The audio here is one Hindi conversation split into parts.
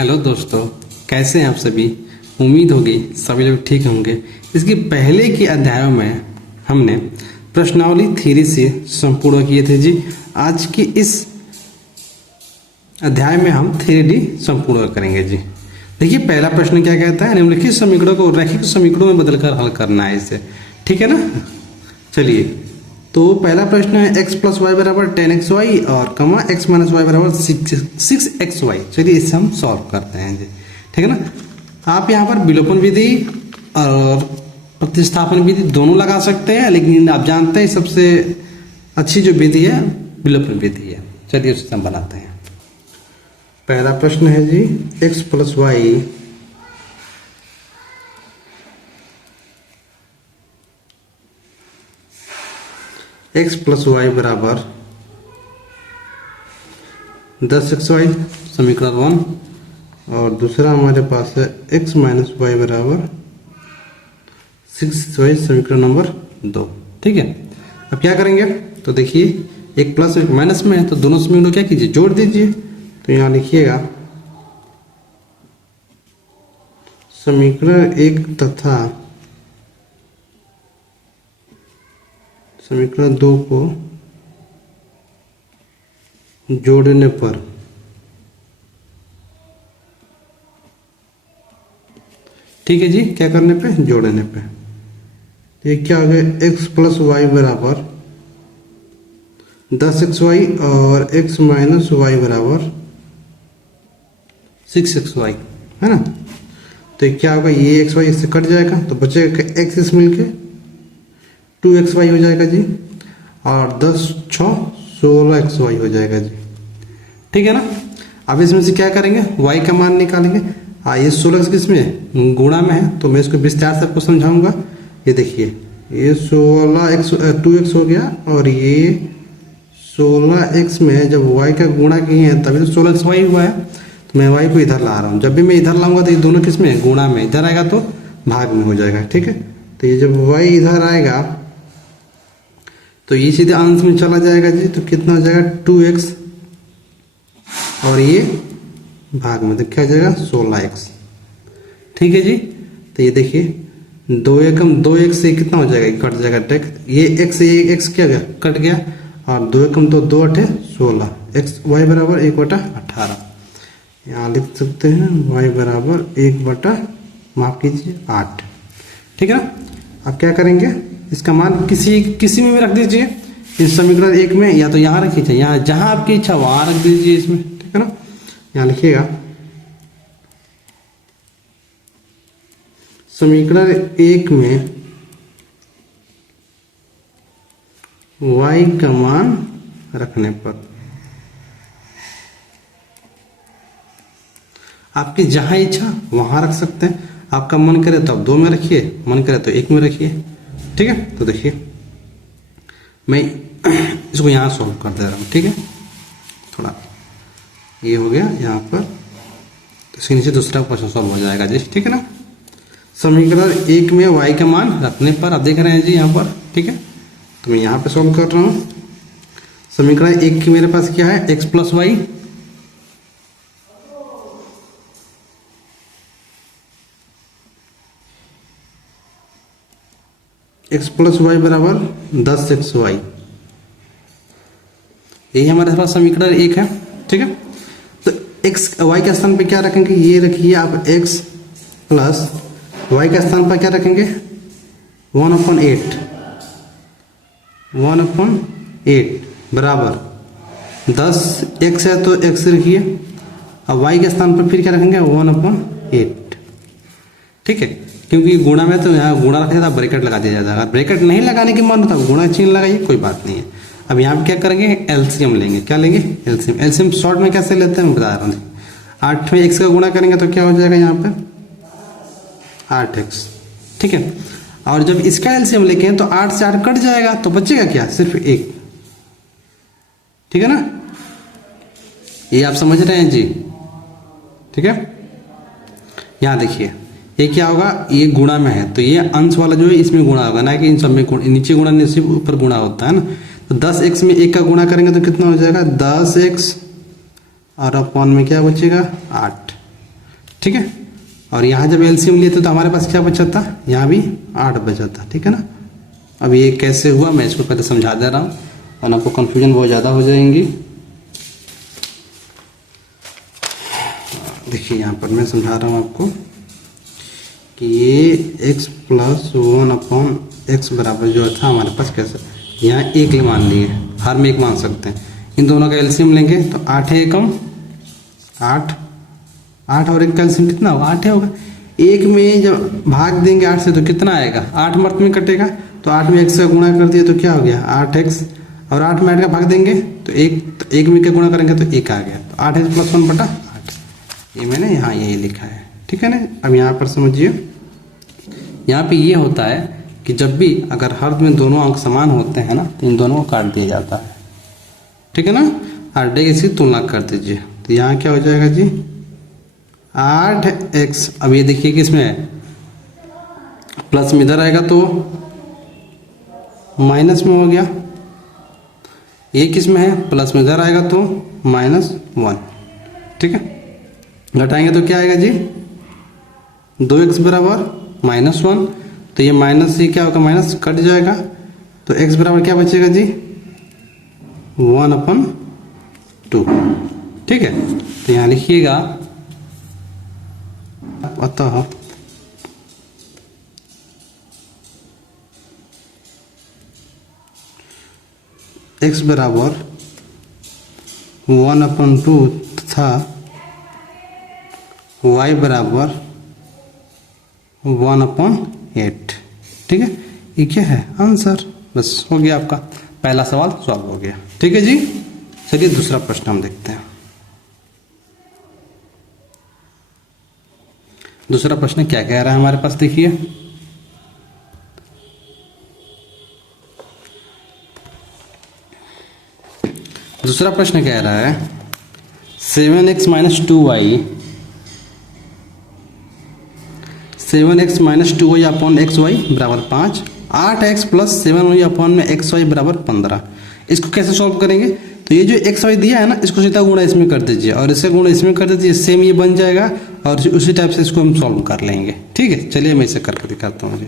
हेलो दोस्तों, कैसे हैं आप सभी। उम्मीद होगी सभी लोग ठीक होंगे। इसके पहले के अध्यायों में हमने प्रश्नावली थ्योरी से संपूर्ण किए थे जी। आज की इस अध्याय में हम थ्योरी डी संपूर्ण करेंगे जी। देखिए, पहला प्रश्न क्या कहता है, निम्नलिखित समीकरणों को रैखिक समीकरणों में बदलकर हल करना है इसे। ठीक है ना। चलिए, तो पहला प्रश्न है x प्लस वाई बराबर 10xy और कमा x माइनस वाई बराबर 6xy। चलिए इसे हम सॉल्व करते हैं जी। ठीक है ना। आप यहाँ पर विलोपन विधि और प्रतिस्थापन विधि दोनों लगा सकते हैं, लेकिन आप जानते हैं सबसे अच्छी जो विधि है विलोपन विधि है। चलिए उसे हम बनाते हैं। पहला प्रश्न है जी, x plus y x plus y बराबर 10xy, समीकरण 1। और दूसरा हमारे पास है x माइनस वाई बराबर 6xy, समीकरण नंबर 2। ठीक है। अब क्या करेंगे, तो देखिए एक प्लस एक माइनस में है, तो दोनों समीकरणों क्या कीजिए, जोड़ दीजिए। तो यहाँ लिखिएगा समीकरण 1 तथा समीकरण 2 को जोड़ने पर ठीक है जी, क्या करने पे, जोड़ने पे। ये क्या हो गया, x प्लस वाई बराबर 10xy और x माइनस वाई बराबर 6xy, है ना। तो ये क्या होगा, ये xy इससे कट जाएगा तो बचेगा x इस मिलके 2xy हो जाएगा जी। और 10 6 16xy हो जाएगा जी। ठीक है ना। अब इसमें से क्या करेंगे, y का मान निकालेंगे। ये 16 किसमें, गुणा में है, तो मैं इसको विस्तार से आपको समझाऊंगा। ये देखिए, ये 16x 2x हो गया और ये 16x में जब y का गुणा किए हैं तभी तो 16xy हुआ है। तो मैं y को इधर ला रहा हूँ। जब भी मैं इधर लाऊंगा तो ये दोनों किसमें, गुणा में। इधर आएगा तो भाग में हो जाएगा। ठीक है। तो ये जब y इधर आएगा तो ये सीधे अंश में चला जाएगा जी। तो कितना हो जाएगा 2x और ये भाग में, तो क्या हो जाएगा 16x। ठीक है जी। तो ये देखिए 2 एकम 2x से कितना हो जाएगा, कट जाएगा टेक। ये x से ये x क्या गया, कट गया। और 2 एकम तो 2 8 16, x y बराबर 1/18। यहाँ लिख सकते हैं y बराबर 1 माफ कीजिए 8। ठीक है ना। अब क्या करेंगे, इसका मान किसी में भी रख दीजिए, इस समीकरण 1 में, या तो यहाँ रखिए, यहाँ जहां आपकी इच्छा वहां रख दीजिए इसमें। ठीक है ना। यहाँ लिखिएगा समीकरण 1 में y का मान रखने पर आपकी जहां इच्छा वहां रख सकते हैं। आपका मन करे तो आप 2 में रखिए, मन करे तो 1 में रखिए। ठीक है। तो देखिए मैं इसको यहाँ सॉल्व कर दे रहा हूँ। ठीक है। थोड़ा ये हो गया यहाँ पर, तो इसके नीचे दूसरा क्वेश्चन सॉल्व हो जाएगा जी। ठीक है ना। समीकरण 1 में y का मान रखने पर आप देख रहे हैं जी यहाँ पर। ठीक है। तो मैं यहाँ पे सॉल्व कर रहा हूँ। समीकरण 1 की मेरे पास क्या है, x plus y x plus y बराबर 10xy। यही हमारे पास समीकरण 1 है। ठीक है। तो x y के स्थान पे क्या रखेंगे, ये रखिए आप x प्लस y के स्थान पर क्या रखेंगे 1/8 बराबर 10x है तो x रखिए। अब y के स्थान पर फिर क्या रखेंगे 1/8। ठीक है। क्योंकि गुणा में तो यहाँ गुणा रखा जाता है, ब्रैकेट लगा दिया जाता है। ब्रैकेट नहीं लगाने की मन होता है, गुणा चिन्ह लगाइए, कोई बात नहीं है। अब यहाँ पे क्या करेंगे, एलसीएम लेंगे। क्या लेंगे, एलसीएम। एलसीएम शॉर्ट में कैसे लेते हैं मैं बता रहा हूँ। 8 में x का गुणा करेंगे तो क्या हो जाएगा यहाँ पे 8x। ठीक है। और जब इसका एलसीएम लेके हैं तो 8 से 8 कट जाएगा, तो बचेगा क्या, सिर्फ 1। ठीक है ना। ये आप समझ रहे हैं जी। ठीक है। यहाँ देखिए ये क्या होगा, ये गुणा में है तो ये अंश वाला जो है इसमें गुणा होगा, ना कि इन सब में नीचे गुणा नहीं, सिर्फ ऊपर गुणा होता है ना। तो 10x में 1 का गुणा करेंगे तो कितना हो जाएगा 10x और अपॉन में क्या बचेगा 8। ठीक है। और यहाँ जब एलसीएम लिए थे तो हमारे पास क्या बचा था, यहाँ भी 8 बचा था, ठीक है ना। अब ये कैसे हुआ मैं इसको पहले समझा दे रहा हूँ और आपको कन्फ्यूजन बहुत ज़्यादा हो जाएंगी। देखिए यहाँ पर मैं समझा रहा हूँ आपको कि ये x + 1/x बराबर जो था हमारे पास कैसे, यहाँ 1 मान लिए, हर में 1 मान सकते हैं। इन दोनों का एलसीएम लेंगे तो 8 है एकम 8, 8 और 1 का एलसीएम कितना होगा, 8 होगा। 1 में जब भाग देंगे 8 से तो कितना आएगा, 8 मर्द में कटेगा, तो 8 में 1 से गुणा कर दिया तो क्या हो गया 8x, और 8 में 8 का भाग देंगे तो 1 में क्या गुणा करेंगे तो 1 आ गया, तो 8x + 1/8। ये मैंने यहाँ यही लिखा है, ठीक है ना। अब यहाँ पर समझिए, यहाँ पे ये होता है कि जब भी अगर हर में दोनों अंक समान होते हैं ना तो इन दोनों को काट दिया जाता है, ठीक है ना। 8 इसकी तुलना कर दीजिए तो यहाँ क्या हो जाएगा जी 8x। अब ये देखिए कि इसमें प्लस में इधर आएगा तो माइनस में हो गया, ये किस में है प्लस में इधर आएगा तो -1, ठीक है। घटाएंगे तो क्या आएगा जी 2x बराबर -1, तो ये माइनस से क्या होगा माइनस कट जाएगा, तो x बराबर क्या बचेगा जी 1/2, ठीक है। तो यहाँ लिखिएगा अतः x बराबर 1/2 तथा y बराबर 1/8, ठीक है। ये क्या है आंसर, बस हो गया आपका पहला सवाल सॉल्व हो गया, ठीक है जी। चलिए दूसरा प्रश्न हम देखते हैं। दूसरा प्रश्न क्या कह रहा है हमारे पास, देखिए दूसरा प्रश्न कह रहा है 7x - 2y 2y/xy बराबर 5, 8x + 7y/xy बराबर 15। इसको कैसे सॉल्व करेंगे, तो ये जो xy दिया है ना इसको सीधा गुणा इसमें कर दीजिए और इससे गुणा इसमें कर दीजिए, सेम ये बन जाएगा और उसी टाइप से इसको हम सॉल्व कर लेंगे, ठीक है। चलिए मैं इसे करके दिखाता हूँ जी।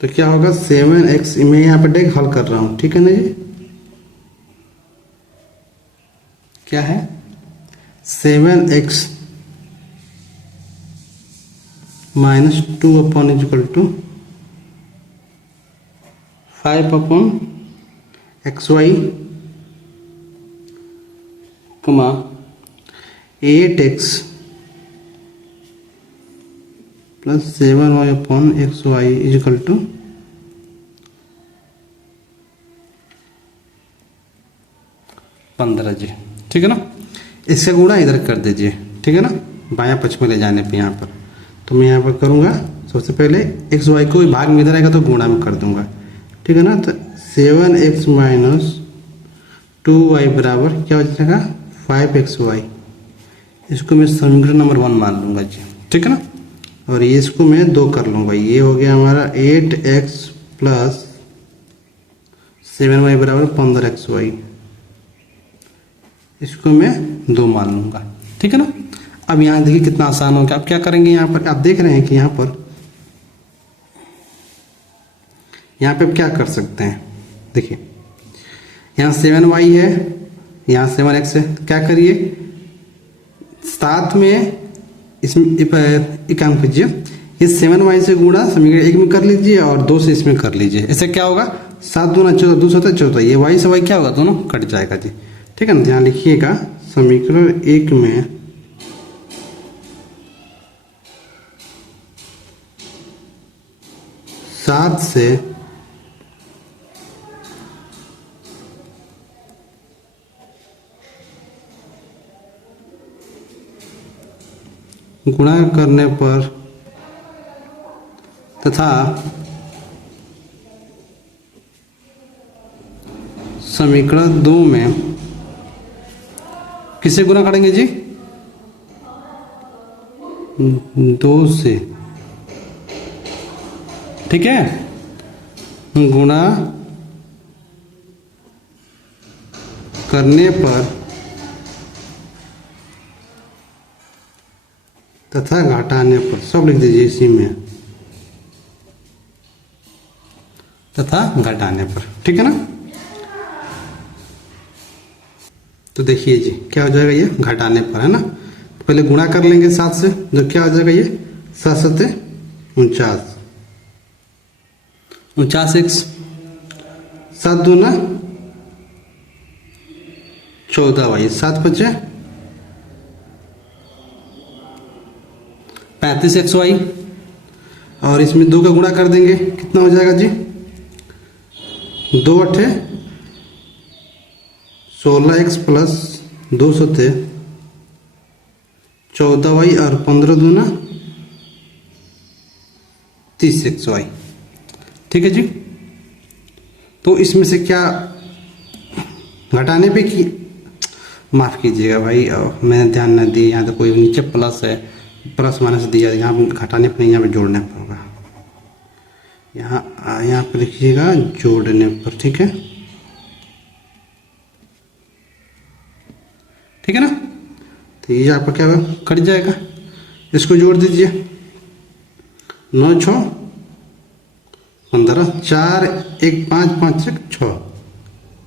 तो क्या होगा 7x, मैं यहाँ पे डायरेक्ट हल कर रहा हूँ, ठीक है ना जी। क्या है 7x - 2/= 5/xy, 8x + 7y/xy = 15 जी, ठीक है ना। इससे गुणा इधर कर दीजिए, ठीक है ना, बायां पक्ष में ले जाने पे यहाँ पर। तो मैं यहाँ पर करूँगा सबसे पहले xy को भाग में इधर आएगा तो गुणा में कर दूंगा, ठीक है ना। तो 7x - 2y बराबर क्या हो जाएगा 5xy। इसको मैं समीकरण नंबर 1 मान लूँगा जी, ठीक है ना। और ये इसको मैं 2 कर लूँगा, ये हो गया हमारा 8x + 7y बराबर 15xy। इसको मैं 2 मान लूँगा, ठीक है ना। अब यहाँ देखिए कितना आसान हो गया। अब क्या करेंगे, यहाँ पर आप देख रहे हैं कि यहाँ पे आप क्या कर सकते हैं, देखिए यहाँ 7y है, यहाँ 7x है, क्या करिए साथ में इसमें एक काम कीजिए, ये 7y से गुणा समीकरण 1 में कर लीजिए और 2 से इसमें कर लीजिए। ऐसे क्या होगा 7 दूना 14, 2 होता 14, ये y से y क्या होगा दोनों कट जाएगा जी, ठीक है ना। ध्यान लिखिएगा समीकरण 1 में 7 से गुणा करने पर तथा समीकरण 2 में किससे गुणा करेंगे जी 2 से, ठीक है, गुणा करने पर तथा घटाने पर, सब लिख दीजिए इसी में, तथा घटाने पर, ठीक है ना। तो देखिए जी क्या हो जाएगा, ये घटाने पर है ना। पहले गुणा कर लेंगे 7 से, जो क्या हो जाएगा ये 7 सत्ते 49, 49x, 7 दूना 14 भाई, 7 बचे 35xy, और इसमें 2 का गुणा कर देंगे, कितना हो जाएगा जी, 2 अठे 16x प्लस 2 सत्ते 14y, और 15 दूना 30xy, ठीक है जी। तो इसमें से क्या घटाने पे की, माफ़ कीजिएगा भाई, मैंने ध्यान न दी, यहाँ तो कोई नीचे प्लस है, प्लस माइनस दिया, यहाँ पे घटाने पर नहीं, यहाँ पे जोड़ने पर होगा, यहाँ पर लिखिएगा जोड़ने पर, ठीक है, ठीक है ना। तो ये आपका क्या होगा, कट जाएगा, इसको जोड़ दीजिए, 9 6 15, 4 1 5 5 1 6,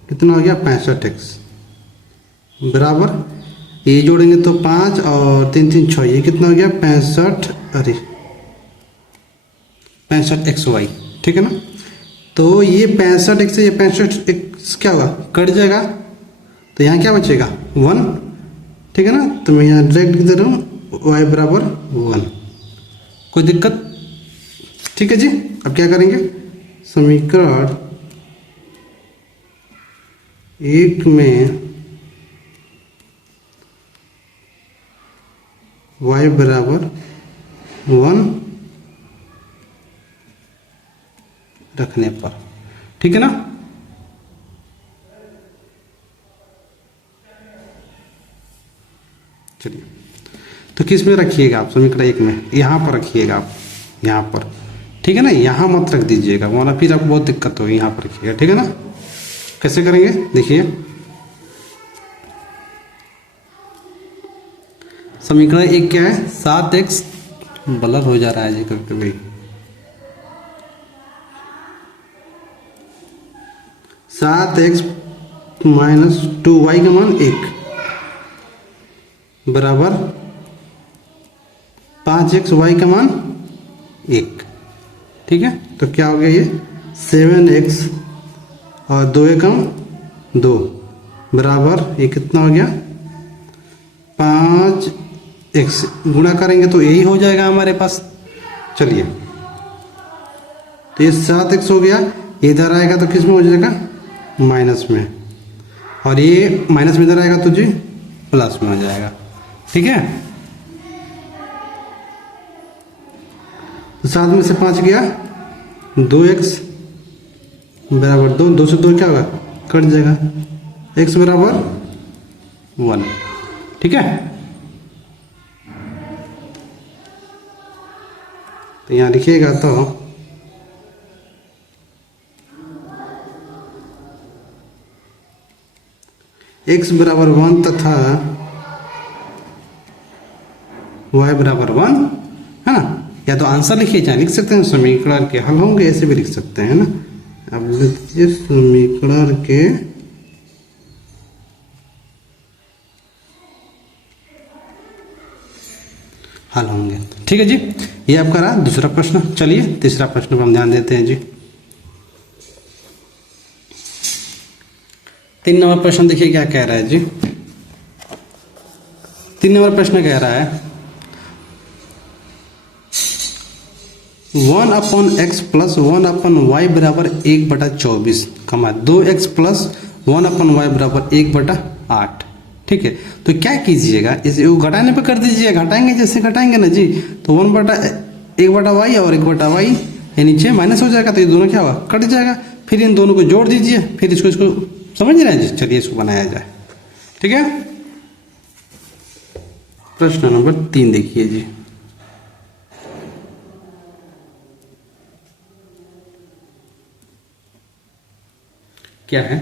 कितना हो गया 65x, बराबर ये जोड़ेंगे तो 5 और 3 3 6, ये कितना हो गया 65, अरे 65xy, ठीक है ना। तो ये 65x से ये 65x क्या होगा, कट जाएगा, तो यहाँ क्या बचेगा 1, ठीक है ना। तो मैं यहाँ डायरेक्ट लिख दे रहा हूँ y बराबर 1, कोई दिक्कत, ठीक है जी। अब क्या करेंगे, समीकरण 1 में y बराबर 1 रखने पर, ठीक है ना। चलिए, तो किस में रखिएगा आप, समीकरण 1 में यहाँ पर रखिएगा आप, यहाँ पर, ठीक है ना, यहाँ मत रख दीजिएगा, वरना फिर आपको बहुत दिक्कत होगी, यहाँ पर रखिएगा, ठीक है ना। कैसे करेंगे देखिए, समीकरण 1 क्या है, 7x, ब्लर हो जा रहा है जी कभी कभी, 7x माइनस 2y का मान 1 बराबर 5xy का मान 1, ठीक है। तो क्या हो गया ये 7x और 2 एकम 2 बराबर, ये कितना हो गया 5x, गुणा करेंगे तो यही हो जाएगा हमारे पास। चलिए, तो ये 7x हो गया, इधर आएगा तो किस में हो जाएगा, माइनस में, और ये माइनस में इधर आएगा तो जी प्लस में हो जाएगा, ठीक है। तो 7 में से 5 गया, 2x बराबर 2, 2 से 2 क्या होगा, कट जाएगा, x बराबर 1, ठीक है। तो यहाँ लिखिएगा तो x बराबर 1 तथा y बराबर 1, है ना। या तो आंसर लिखिए, चाहे लिख सकते हैं समीकरण के हल होंगे, ऐसे भी लिख सकते हैं ना। अब लिख दीजिए समीकरण के हल होंगे, ठीक है जी। ये आपका रहा दूसरा प्रश्न। चलिए तीसरा प्रश्न पर हम ध्यान देते हैं जी। 3 नंबर प्रश्न देखिए क्या कह रहा है जी। 3 नंबर प्रश्न कह रहा है 1/x प्लस 1/y बराबर 1/24, 2x प्लस 1/y बराबर 1/8, ठीक है। तो क्या कीजिएगा, इसे घटाने पे कर दीजिए, घटाएंगे जैसे घटाएंगे ना जी, तो 1/1/y और 1/y, ये नीचे माइनस हो जाएगा, तो ये दोनों क्या होगा, कट जाएगा। फिर इन दोनों को जोड़ दीजिए, फिर इसको समझ रहे हैं जी। चलिए इसको बनाया जाए, ठीक है। प्रश्न नंबर 3 देखिए जी। क्या है,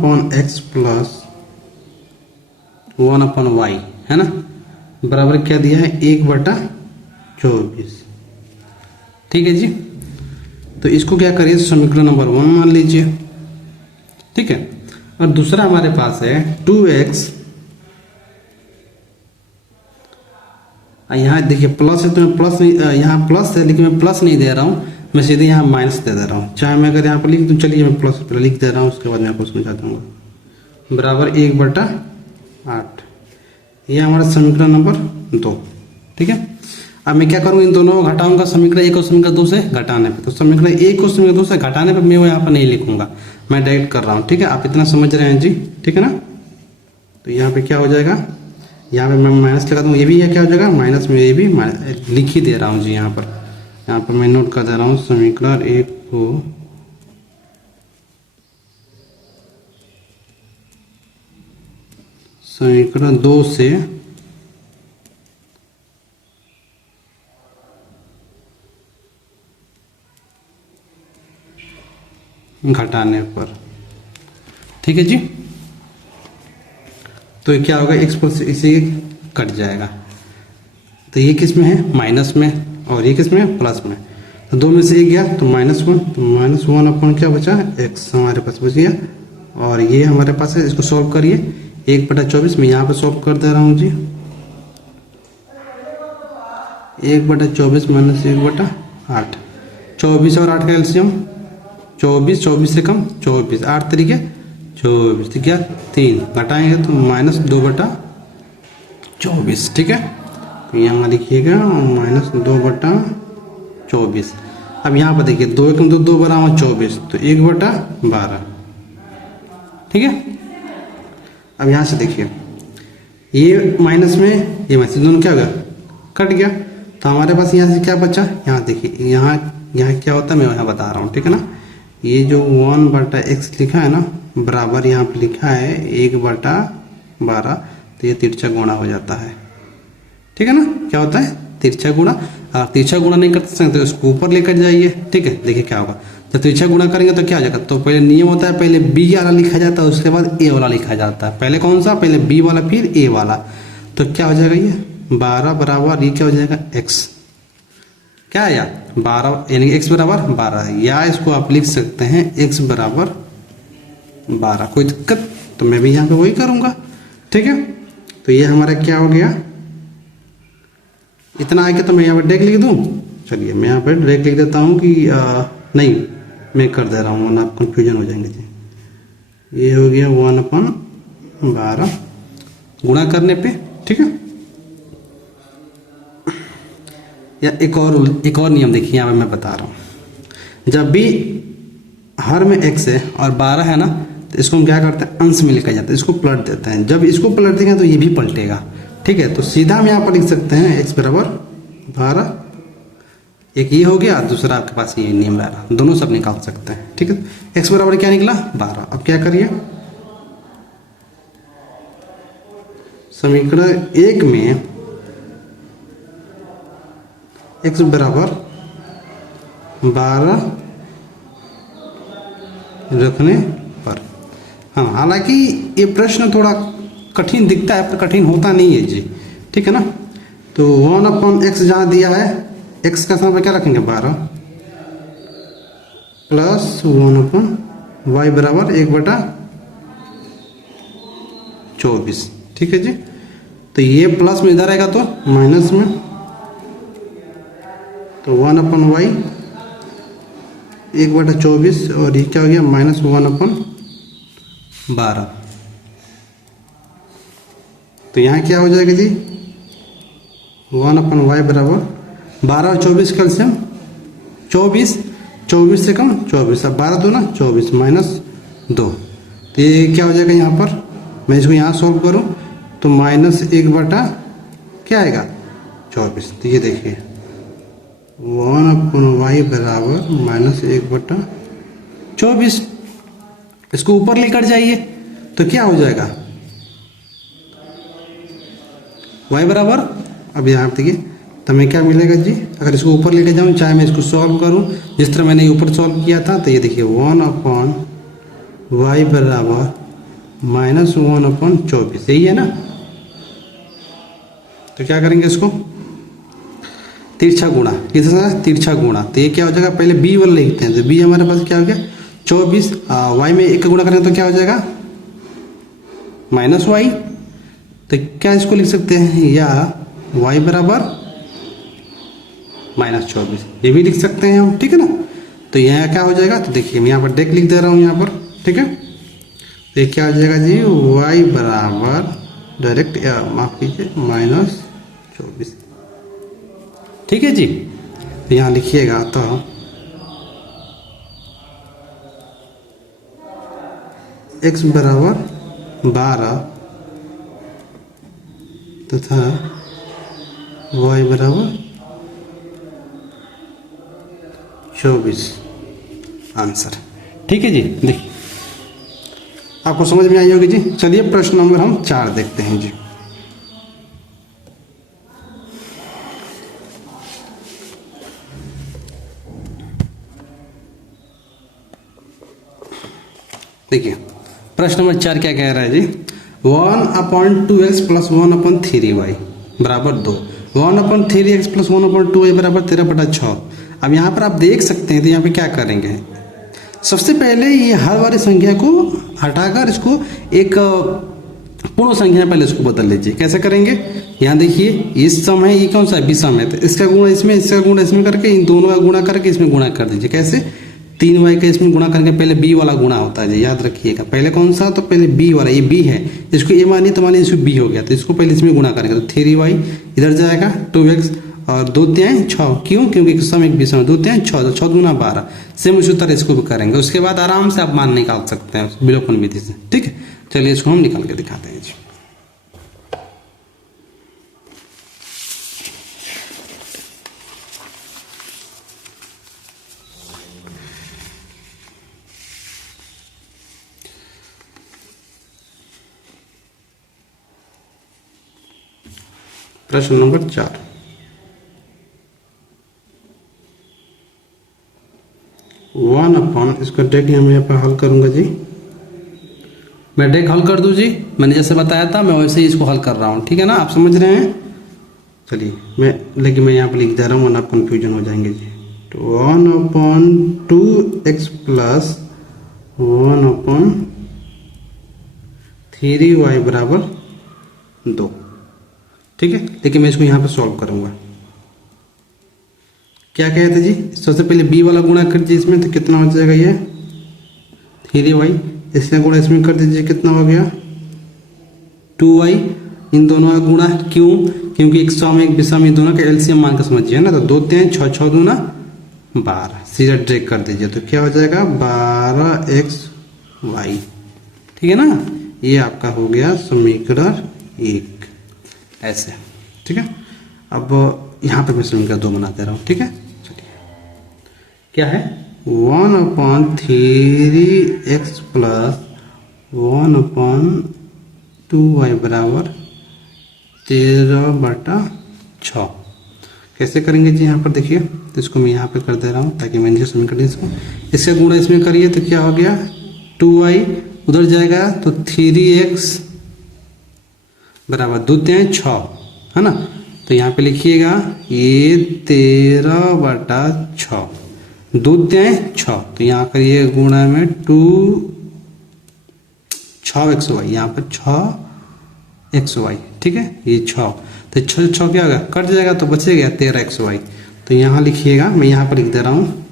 upon x plus 1 upon y, है ना, बराबर क्या दिया है 1/24। ठीक है जी। तो इसको क्या करिए, समीकरण नंबर 1 मान लीजिए। ठीक है। और दूसरा हमारे पास है 2x, यहाँ देखिए प्लस है तो मैं प्लस नहीं, यहाँ प्लस है लेकिन मैं प्लस नहीं दे रहा हूँ, मैं सीधे यहाँ माइनस दे रहा हूँ। चाहे मैं अगर यहाँ पर लिख दूँ, चलिए मैं प्लस पर लिख दे रहा हूँ, उसके बाद मैं आपको समझा दूंगा। बराबर 1/8, ये हमारा समीकरण नंबर 2। ठीक है। अब मैं क्या करूँ, इन दोनों को घटाऊंगा, समीकरण 1 और समीकरण 2 से घटाने पे। तो समीकरण 1 को समीकरण 2 से घटाने पे मैं वो यहाँ पर नहीं लिखूंगा, मैं डायरेक्ट कर रहा हूँ। ठीक है, आप इतना समझ रहे हैं जी, ठीक है ना। तो यहाँ पे क्या हो जाएगा, यहाँ पे मैं माइनस लगा दूँ, ये भी क्या हो जाएगा माइनस में, ये भी लिख ही दे रहा हूँ जी। यहाँ पर मैं नोट कर दे रहा हूँ, समीकरण 1 को समीकरण 2 से घटाने पर। ठीक है जी। तो ये क्या होगा, एक्स प्लस इसे कट जाएगा। तो ये किस में है, माइनस में, और ये किस में है, प्लस में। तो 2 में से 1 गया तो -1, तो -1 अपॉन क्या बचा, एक्स हमारे पास बच गया। और ये हमारे पास है, इसको सॉल्व करिए। 1/24 मैं यहाँ पे सॉल्व कर दे रहा हूँ जी। 1/24 - 1/8, 24 और 8 का एलसीएम 24, 24 से कम 24, 8 तरीके 24, तो क्या 3 घटाएंगे तो -2/24। ठीक है, तो यहाँ लिखिएगा -2/24। अब यहाँ पर देखिए 2 एकम 2, 2 बराबर 24, तो 1/12। ठीक है। अब यहाँ से देखिए, ये माइनस में ये माइनस, दोनों क्या हो गया, कट गया। तो हमारे पास यहाँ से क्या बचा, यहाँ देखिए, यहाँ क्या होता है मैं यहाँ बता रहा हूँ। ठीक है ना, ये जो 1/x लिखा है ना, बराबर यहाँ पे लिखा है 1/12, तो ये तिरछा गुणा हो जाता है। ठीक है ना, क्या होता है तिरछा गुणा। तिरछा गुणा नहीं कर सकते तो इसको ऊपर लेकर जाइए। ठीक है, देखिए क्या होगा, जब तिरछा गुणा करेंगे तो क्या हो जाएगा, तो पहले नियम होता है, पहले बी वाला लिखा जाता है, उसके बाद ए वाला लिखा जाता है। पहले कौन सा, पहले बी वाला फिर ए वाला। तो क्या हो जाएगा, ये 12 बराबर ये क्या हो जाएगा, एक्स। क्या है यार 12, यानी एक्स बराबर 12 है, या इसको आप लिख सकते हैं एक्स बराबर 12। कोई दिक्कत, तो मैं भी यहाँ पे वही करूँगा। ठीक है, तो ये हमारा क्या हो गया, इतना आएगा। तो मैं यहाँ पर डायरेक्ट लिख दूँ, चलिए मैं यहाँ पर डायरेक्ट लिख देता हूँ कि नहीं, मैं कर दे रहा हूँ वरना आप कन्फ्यूजन हो जाएंगे जी। ये हो गया 1/12 गुणा करने पे। ठीक है, या एक और नियम देखिए, यहाँ पे मैं बता रहा हूँ, जब भी हर में x है और 12 है ना, तो इसको हम क्या करते हैं, अंश में लेकर जाते हैं, इसको पलट देते हैं। जब इसको पलट देंगे तो ये भी पलटेगा। ठीक है, तो सीधा हम यहाँ पर लिख सकते हैं x बराबर 12। एक ये हो गया, दूसरा आपके पास ये नियम रहा, दोनों सब निकाल सकते हैं। ठीक है, x बराबर क्या निकला 12। अब क्या करिए, समीकरण 1 में x बराबर 12 रखने पर। हाँ, हालांकि ये प्रश्न थोड़ा कठिन दिखता है पर कठिन होता नहीं है जी। ठीक है ना, तो 1/x जहाँ दिया है, x का स्थान पर क्या रखेंगे 12, प्लस 1/y बराबर 1/24। ठीक है जी, तो ये प्लस में इधर आएगा तो माइनस में, तो 1/y 1/24, और ये क्या हो गया -1/12। तो यहाँ क्या हो जाएगा जी, 1/y बराबर 12 और 24 का एलसीएम 24, 24 से कम 24, अब 12 2 ना 24 -2। तो ये क्या हो जाएगा, यहाँ पर मैं इसको यहाँ सॉल्व करूँ तो -1 क्या आएगा 24। तो ये देखिए 1/y बराबर -1/24। इसको ऊपर लेकर जाइए तो क्या हो जाएगा, y बराबर, अब यहाँ देखिए तो हमें क्या मिलेगा जी, अगर इसको ऊपर लेकर जाऊँ, चाहे मैं इसको सॉल्व करूँ जिस तरह मैंने ऊपर सॉल्व किया था, तो ये देखिए 1/y बराबर -1/24, यही है ना। तो क्या करेंगे इसको तिरछा गुणा, किसके साथ तिरछा गुणा। तो ये क्या हो जाएगा, पहले b वाला लिखते हैं। तो b हमारे पास क्या हो गया 24, y में 1 का गुणा करेंगे तो क्या हो जाएगा -y। तो क्या इसको लिख सकते हैं, या y बराबर -24, ये भी लिख सकते हैं हम, ठीक है ना। तो यहाँ क्या हो जाएगा, तो देखिए मैं यहाँ पर डेक लिख दे रहा हूँ यहाँ पर, ठीक है। तो ये क्या हो जाएगा जी, y बराबर डायरेक्ट माफ कीजिए -24, ठीक है जी। तो यहाँ लिखिएगा तो x बराबर 12 तथा y बराबर 24 आंसर, ठीक है जी। देखिए आपको समझ में आई होगी जी। चलिए प्रश्न नंबर हम 4 देखते हैं जी। देखिए प्रश्न नंबर 4 क्या कह रहा है जी, 1/2x + 1/3y बराबर 2, 1/3x + 1/2y बराबर 13/6। अब यहाँ पर आप देख सकते हैं, तो यहाँ पे क्या करेंगे, सबसे पहले ये हर वाली संख्या को हटाकर इसको एक पूर्ण संख्या में पहले इसको बदल लीजिए। कैसे करेंगे, यहाँ देखिए इस सम है, ये कौन सा है विषम है, तो इसका गुणा इसमें, इसका गुणा इसमें करके इन दोनों का गुणा करके इसमें गुणा कर दीजिए। कैसे, 3y का इसमें गुणा करके पहले b वाला गुणा होता है, याद रखिएगा। पहले कौन सा, तो पहले b वाला, ये b है, इसको a मानिए तो मानिए इसको b हो गया, तो इसको पहले इसमें गुणा करेंगे। तो 3y इधर जाएगा 2x और 2 3 6, क्यों, क्योंकि एक सम एक विषम, 2 3 6, तो 6 दूना 12। सेम उसी तरह इसको भी करेंगे। उसके बाद आराम से आप मान निकाल सकते हैं विलोपन विधि से, ठीक है। चलिए इसको हम निकाल के दिखाते हैं जी। प्रश्न नंबर 4, 1 इसका डेक यहाँ पर हल करूंगा जी। मैं डेक हल कर दूं जी, मैंने जैसे बताया था मैं वैसे ही इसको हल कर रहा हूँ, ठीक है ना, आप समझ रहे हैं। चलिए लेकिन मैं यहाँ पर लिख दे रहा हूँ वरना आप कन्फ्यूजन हो जाएंगे जी। तो 1/2x + 1/3y बराबर 2, ठीक है। लेकिन मैं इसको यहाँ पे सॉल्व करूंगा। क्या कहते जी, सबसे पहले b वाला गुणा कर दीजिए इसमें, तो कितना हो जाएगा ये 3y, इसमें गुणा इसमें कर दीजिए, कितना हो गया 2y, इन दोनों का गुणा, क्यों, क्योंकि एक सम एक विषम, इन दोनों का एलसीएम मान के समझिए ना। तो 2 3 6, 6 दूना 12, सीधा ड्रैग कर दीजिए, तो क्या हो जाएगा 12xy, ठीक है ना। ये आपका हो गया समीकरण 1, ऐसे, ठीक है। अब यहाँ पे मैं समीकरण 2 बना दे रहा हूँ, ठीक है। चलिए क्या है, 1/3x + 1/2y बराबर 13/6। कैसे करेंगे जी, यहाँ पर देखिए, तो इसको मैं यहाँ पे कर दे रहा हूँ ताकि मैं नीचे समीकरण इसका गुणा इसमें करिए, तो क्या हो गया 2y उधर जाएगा, तो 3x बराबर 2 3 6, है ना। तो यहाँ पे लिखिएगा ये 13/6, 2 3 6, तो यहाँ करिए गुणा में 6xy, यहाँ पर 6xy, ठीक है। ये 6, तो 6 6 क्या होगा, कट जाएगा तो बचेगा 13xy। तो यहाँ लिखिएगा, मैं यहाँ पर लिख दे रहा हूँ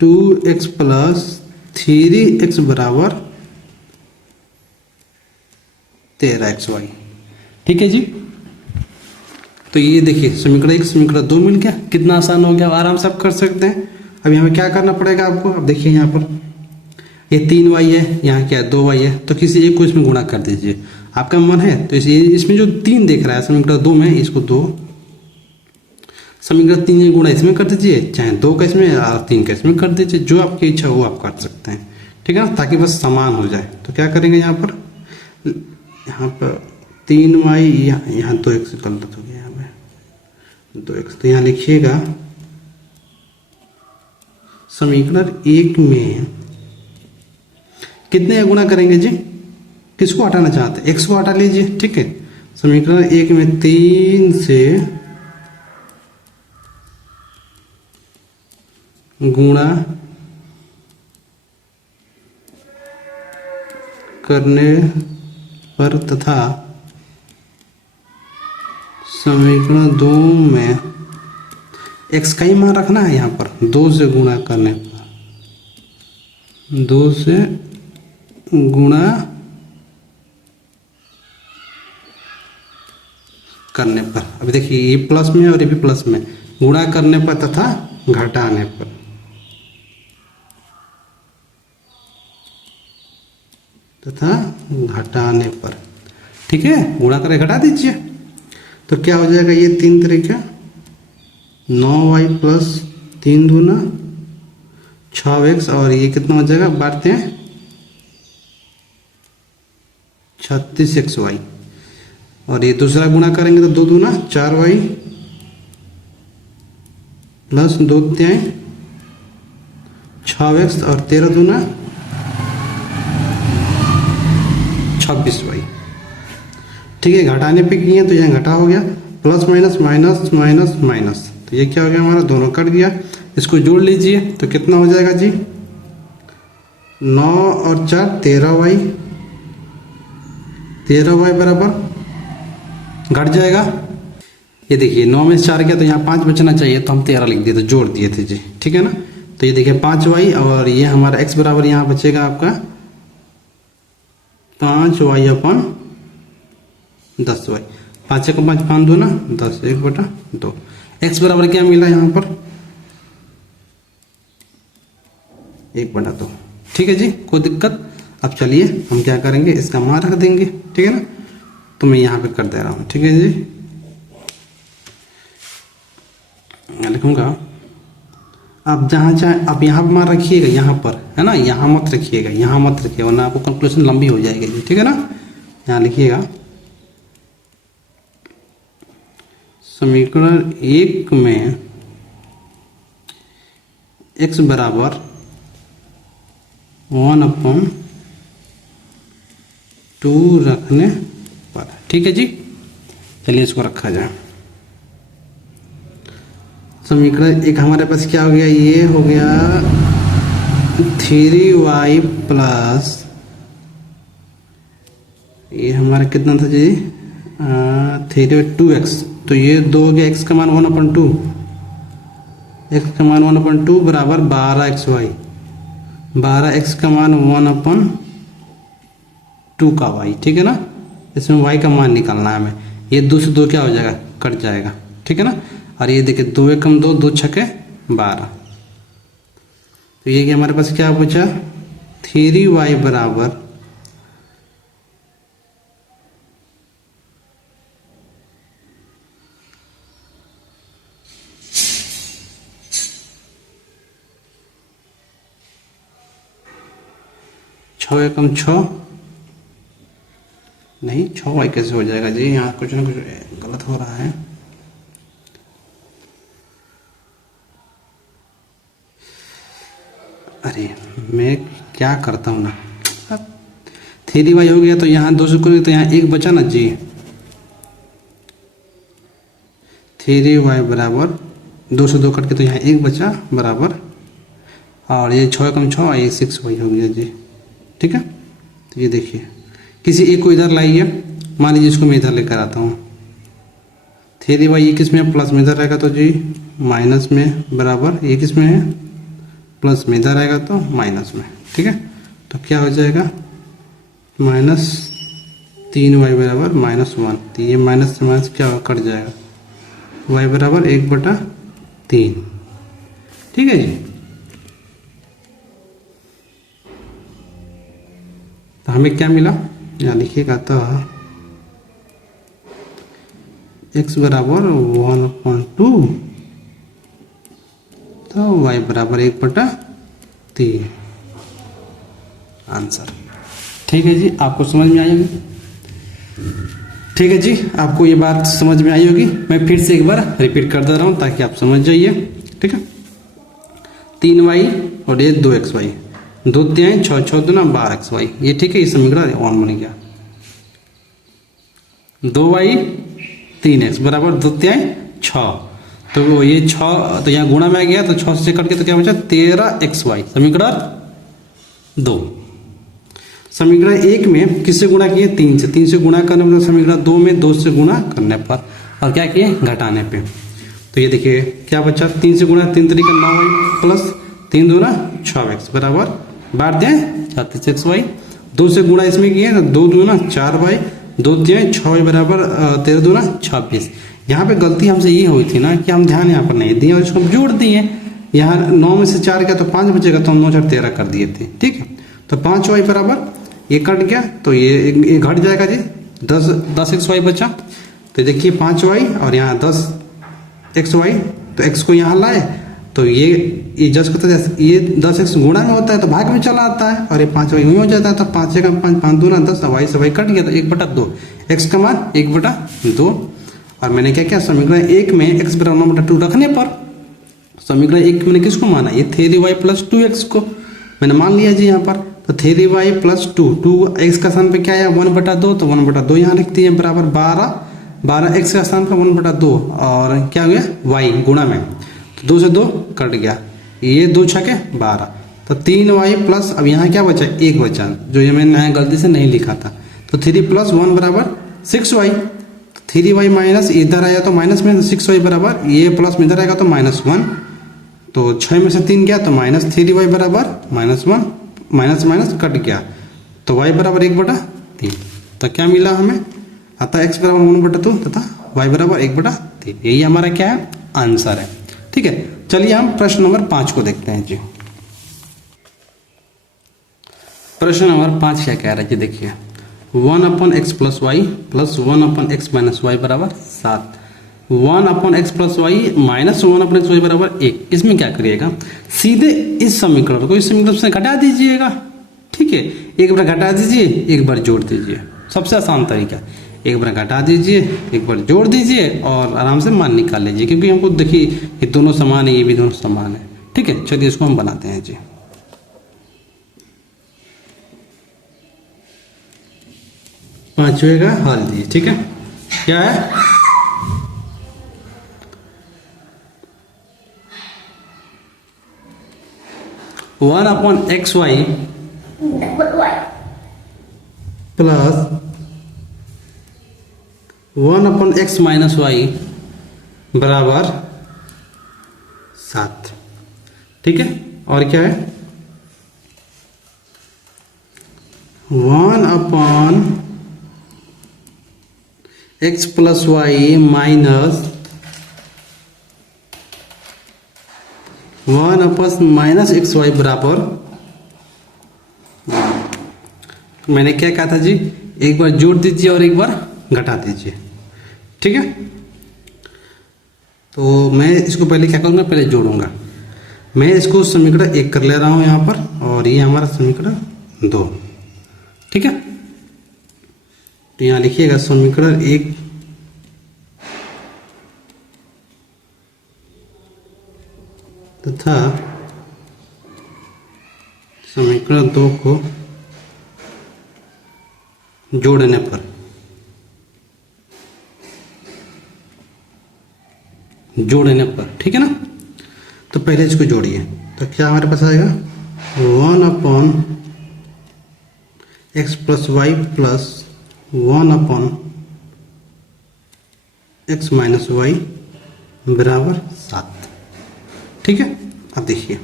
2x + 3x बराबर 13xy, ठीक है जी। तो ये देखिए समीकरण 1 समीकरण 2 मिल गया, कितना आसान हो गया, आराम से आप कर सकते हैं। अभी हमें क्या करना पड़ेगा आपको, अब देखिए यहाँ पर ये 3y है, यहाँ क्या है 2y है, तो किसी एक को इसमें गुणा कर दीजिए, आपका मन है। तो इसमें जो 3 देख रहा है समीकरण 2 में, इसको 2 समीकरण 3 में गुणा इसमें कर दीजिए, चाहे 2 का इसमें और 3 का इसमें कर दीजिए, जो आपकी इच्छा वो आप कर सकते हैं, ठीक है ना, ताकि बस समान हो जाए। तो क्या करेंगे यहाँ पर 3y, यहाँ 2x गलत हो गया, यहाँ पे 2x, तो यहाँ लिखिएगा समीकरण 1 में कितने का गुणा करेंगे जी? किसको हटाना चाहते हैं? x को हटा लीजिए, ठीक है। समीकरण 1 में 3 से गुणा करने पर तथा समीकरण 2 में x का ही मान रखना है यहाँ पर, 2 से गुणा करने पर, 2 से गुणा करने पर। अभी देखिए ये प्लस में और ये भी प्लस में, गुणा करने पर तथा घटाने पर, तथा घटाने पर, ठीक है। गुणा करके घटा दीजिए तो क्या हो जाएगा? ये 3 तरीका 9y प्लस 3 दूना 6x, और ये कितना हो जाएगा? बांटते हैं 36xy, और ये दूसरा गुणा करेंगे तो 2 दूना 4y प्लस 2 तिहाई 6x, और 13 दूना 26y, ठीक है। घटाने पे किए तो यहाँ घटा हो गया, plus minus minus minus minus, तो ये क्या हो गया? हमारा दोनों कट गया। इसको जोड़ लीजिए तो कितना हो जाएगा जी? 9 और 4 13y, 13y बराबर घट जाएगा। ये देखिए 9 में से 4 गया तो यहाँ 5 बचना चाहिए, तो हम 13 लिख दिए, तो जोड़ दिए थे जी, ठीक है ना। तो ये देखिए 5y, और ये हमारा x बराबर यहाँ बचेगा आपका 5y अपन 10y, 5 को 5 5 दूना 10, 1/2। x बराबर क्या मिला यहाँ पर? 1/2, ठीक है जी, कोई दिक्कत। अब चलिए हम क्या करेंगे, इसका मान रख देंगे, ठीक है ना। तो मैं यहाँ पे कर दे रहा हूँ, ठीक है जी। मैं लिखूंगा, आप जहाँ चाहे आप यहाँ पर मान रखिएगा, यहाँ पर है ना, यहाँ मत रखिएगा, यहाँ मत रखिएगा, वरना आपको कंक्लूजन लंबी हो जाएगी जी, ठीक है ना। यहाँ लिखिएगा समीकरण 1 में x बराबर 1/2 रखने पर, ठीक है जी। चलिए इसको रखा जाए। समीकरण 1 हमारे पास क्या हो गया? ये हो गया 3y प्लस, ये हमारा कितना था जी? 2x, तो ये 2 हो गया, x का मान 1/2, x का मान 1/2 बराबर 12xy, 12x का मान 1/2 का y, ठीक है ना। इसमें y का मान निकालना है हमें। ये 2 से 2 क्या हो जाएगा? कट जाएगा, ठीक है ना। और ये देखिए 2 × 2 2 छके 12, तो ये कि हमारे पास क्या बचा? 3y बराबर 6 × 6 नहीं, 6y कैसे हो जाएगा जी? यहाँ कुछ ना कुछ गलत हो रहा है। अरे मैं क्या करता हूँ ना, 3y हो गया तो यहाँ 2 से करेंगे तो यहाँ 1 बचा ना जी। 3y बराबर 2 से 2 कट के तो यहाँ 1 बचा बराबर, और ये 6 × 6 ये 6y हो गया जी, ठीक है। तो ये देखिए किसी एक को इधर लाइए, मान लीजिए इसको मैं इधर लेकर आता हूँ। 3y ये किस में? प्लस में इधर रहेगा तो जी माइनस में, बराबर ये किस में है? प्लस में इधर आएगा तो माइनस में, ठीक है। तो क्या हो जाएगा? -3y बराबर -1, तो ये माइनस से माइनस क्या कट जाएगा? y बराबर 1/3, ठीक है जी। तो हमें क्या मिला? यहाँ लिखिएगा, तो x बराबर 1/2, तो y बराबर 1/3 आंसर, ठीक है जी। आपको समझ में आई होगी, ठीक है जी, आपको ये बात समझ में आई होगी। मैं फिर से एक बार रिपीट कर दे रहा हूँ ताकि आप समझ जाइए, ठीक है। 3y और ये 2xy, 2 3 6 6 दूना 12xy, ये ठीक है, ये समीकरण 1 बन गया। 2y 3x बराबर 2 3 6, तो ये 6 तो यहाँ गुणा में आ गया, तो 6 से कट के तो क्या बचा 13xy, समीकरण 2। समीकरण 1 में किससे गुणा किए 3 से, 3 से गुणा करने पर, समीकरण 2 में 2 से गुणा करने पर, और क्या किए घटाने पे। तो ये देखिए क्या बचा, 3 से गुणा 3 तरीका 9y प्लस 3 दूना 6x बराबर बांट दें 36xy। 2 से गुणा इसमें किए तो 2 दूना 4y, 2 3 6y बराबर 13 दूना 26। यहाँ पे गलती हमसे ये हुई थी ना कि हम ध्यान यहाँ पर नहीं दिए और इसको हम जोड़ दिए। यहाँ 9 में से 4 गया तो 5 बचेगा, तो हम 9 4 13 कर दिए थे, ठीक है। तो 5y बराबर ये कट गया, तो ये घट जाएगा जी, 10xy बचा। तो देखिए 5y और यहाँ 10xy, तो x को यहाँ लाए तो ये जस्ट करते ये 10x गुणा में होता है तो भाग में चला आता है, और ये 5y में हो जाता है, तो 5 का 5 5 दूना 10, y से y कट गया, तो 1/2 x का मान 1/2। और मैंने क्या किया, समीकरण 1 में x बराबर 1/2 रखने पर, समीकरण 1 मैंने किसको माना, ये 3y प्लस 2x को मैंने मान लिया जी यहाँ पर। तो 3y प्लस 2x का स्थान पे क्या है 1/2, तो 1/2 यहाँ लिख दिए बराबर 12x का स्थान पर 1/2, और क्या हो गया y गुणा में, तो 2 से 2 कट गया, ये 2 छके 12, तो 3y प्लस, अब यहाँ क्या बचा 1 बचा, जो ये मैंने यहाँ गलती से नहीं लिखा था। तो 3 + 1 बराबर 6y, 3y माइनस इधर आया तो माइनस में, 6y बराबर ये प्लस में इधर आएगा तो -1, तो 6 में से 3 गया तो -3y बराबर -1, माइनस माइनस कट गया, तो y बराबर 1/3। तो क्या मिला हमें, अतः x बराबर 1/2 तथा y बराबर 1/3। यही हमारा क्या है आंसर है, ठीक है। चलिए हम प्रश्न नंबर 5 को देखते हैं जी। प्रश्न नंबर 5 क्या कह रहा है जी, देखिए 1/x + y plus 1/x - y बराबर 7, 1/x + y minus 1/x y बराबर 1। इसमें क्या करिएगा, सीधे इस समीकरण को इस समीकरण से घटा दीजिएगा, ठीक है। एक बार घटा दीजिए, एक बार जोड़ दीजिए, सबसे आसान तरीका, एक बार घटा दीजिए, एक बार जोड़ दीजिए, और आराम से मान निकाल लीजिए, क्योंकि हमको देखिए ये दोनों समान है, ये भी दोनों समान है, ठीक है। चलिए इसको हम बनाते हैं जी। पांचवे का हल दीजिए, ठीक है। क्या है, one upon x y plus 1/x - y बराबर 7, ठीक है। और क्या है 1/x + y माइनस 1/-xy बराबर, मैंने क्या कहा था जी, एक बार जोड़ दीजिए और एक बार घटा दीजिए, ठीक है। तो मैं इसको पहले क्या करूंगा, पहले जोड़ूंगा। मैं इसको समीकरण 1 कर ले रहा हूं यहां पर, और ये हमारा समीकरण 2, ठीक है। तो यहां लिखिएगा समीकरण 1 तथा समीकरण 2 को जोड़ने पर, ठीक है ना। तो पहले इसको जोड़िए, तो क्या हमारे पास आएगा 1/x + y plus 1/x - y बराबर 7, ठीक है। अब देखिए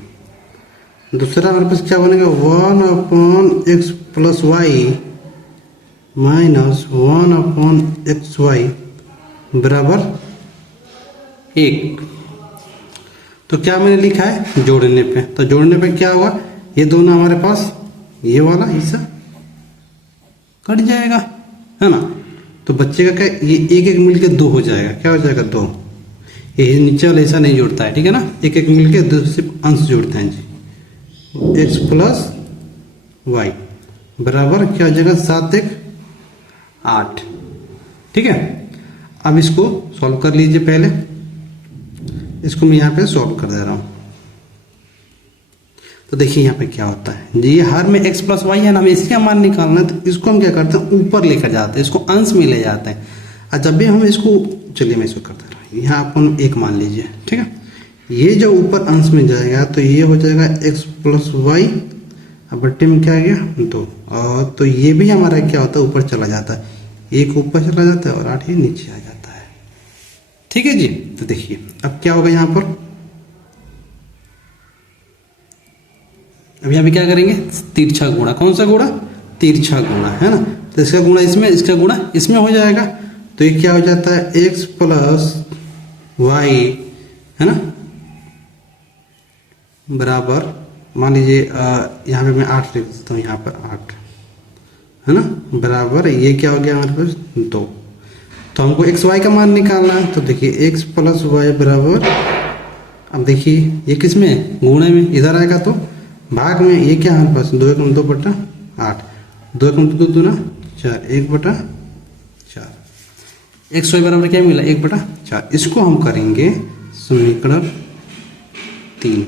दूसरा हमारे पास क्या बनेगा, 1/x + y माइनस 1/xy बराबर 1। तो क्या मैंने लिखा है जोड़ने पे, तो जोड़ने पे क्या होगा, ये दोनों हमारे पास ये वाला हिस्सा कट जाएगा, है ना। तो बच्चे का क्या, ये एक एक मिलके 2 हो जाएगा, क्या हो जाएगा 2। ये नीचे वाला हिस्सा नहीं जुड़ता है, ठीक है ना, एक एक मिलके 2 सिर्फ अंश जुड़ते हैं जी। x + y बराबर क्या हो जाएगा 7 × 8, ठीक है। अब इसको सॉल्व कर लीजिए, पहले इसको मैं यहाँ पे सॉल्व कर दे रहा हूँ। तो तो देखिए यहाँ पे क्या होता है, ये हर में x प्लस वाई है ना, हमें इसका मान निकालना है, तो इसको हम क्या करते हैं ऊपर लेकर जाते हैं, इसको अंश में ले जाते हैं। और जब भी हम इसको, चलिए मैं इसको करता रहा, यहाँ अपन एक मान लीजिए, ठीक है, ये जब ऊपर अंश में जाएगा तो ये हो जाएगा x प्लस वाई, अब बट्टे में क्या आ गया 2, और तो ये भी हमारा क्या होता है ऊपर चला जाता है, एक ऊपर चला जाता है और 8 ये नीचे आ जाता है। ठीक है जी, तो देखिए अब क्या होगा यहाँ पर, अब यहाँ पे क्या करेंगे तिरछा गुणा, कौन सा गुणा, तिरछा गुणा, है ना, तो इसका गुणा इसमें, इसका गुणा इसमें हो जाएगा, तो ये क्या हो जाता है x प्लस वाई, है ना, बराबर, मान लीजिए यहाँ पे मैं 8 लिख देता हूँ, यहाँ पर 8, है ना, बराबर ये क्या हो गया हमारे पास 2। तो हमको एक्स वाई का मान निकालना है, तो देखिए x प्लस वाई बराबर, अब देखिए ये किस में है, गुणे में, इधर आएगा तो भाग में, ये क्या हमारे पास 2 एकम 2 बटा 8, 2 एकम 2 दूना 4, 1 बटा 4, एक्स वाई बराबर क्या मिला 1 बटा 4। इसको हम करेंगे समीकरण 3,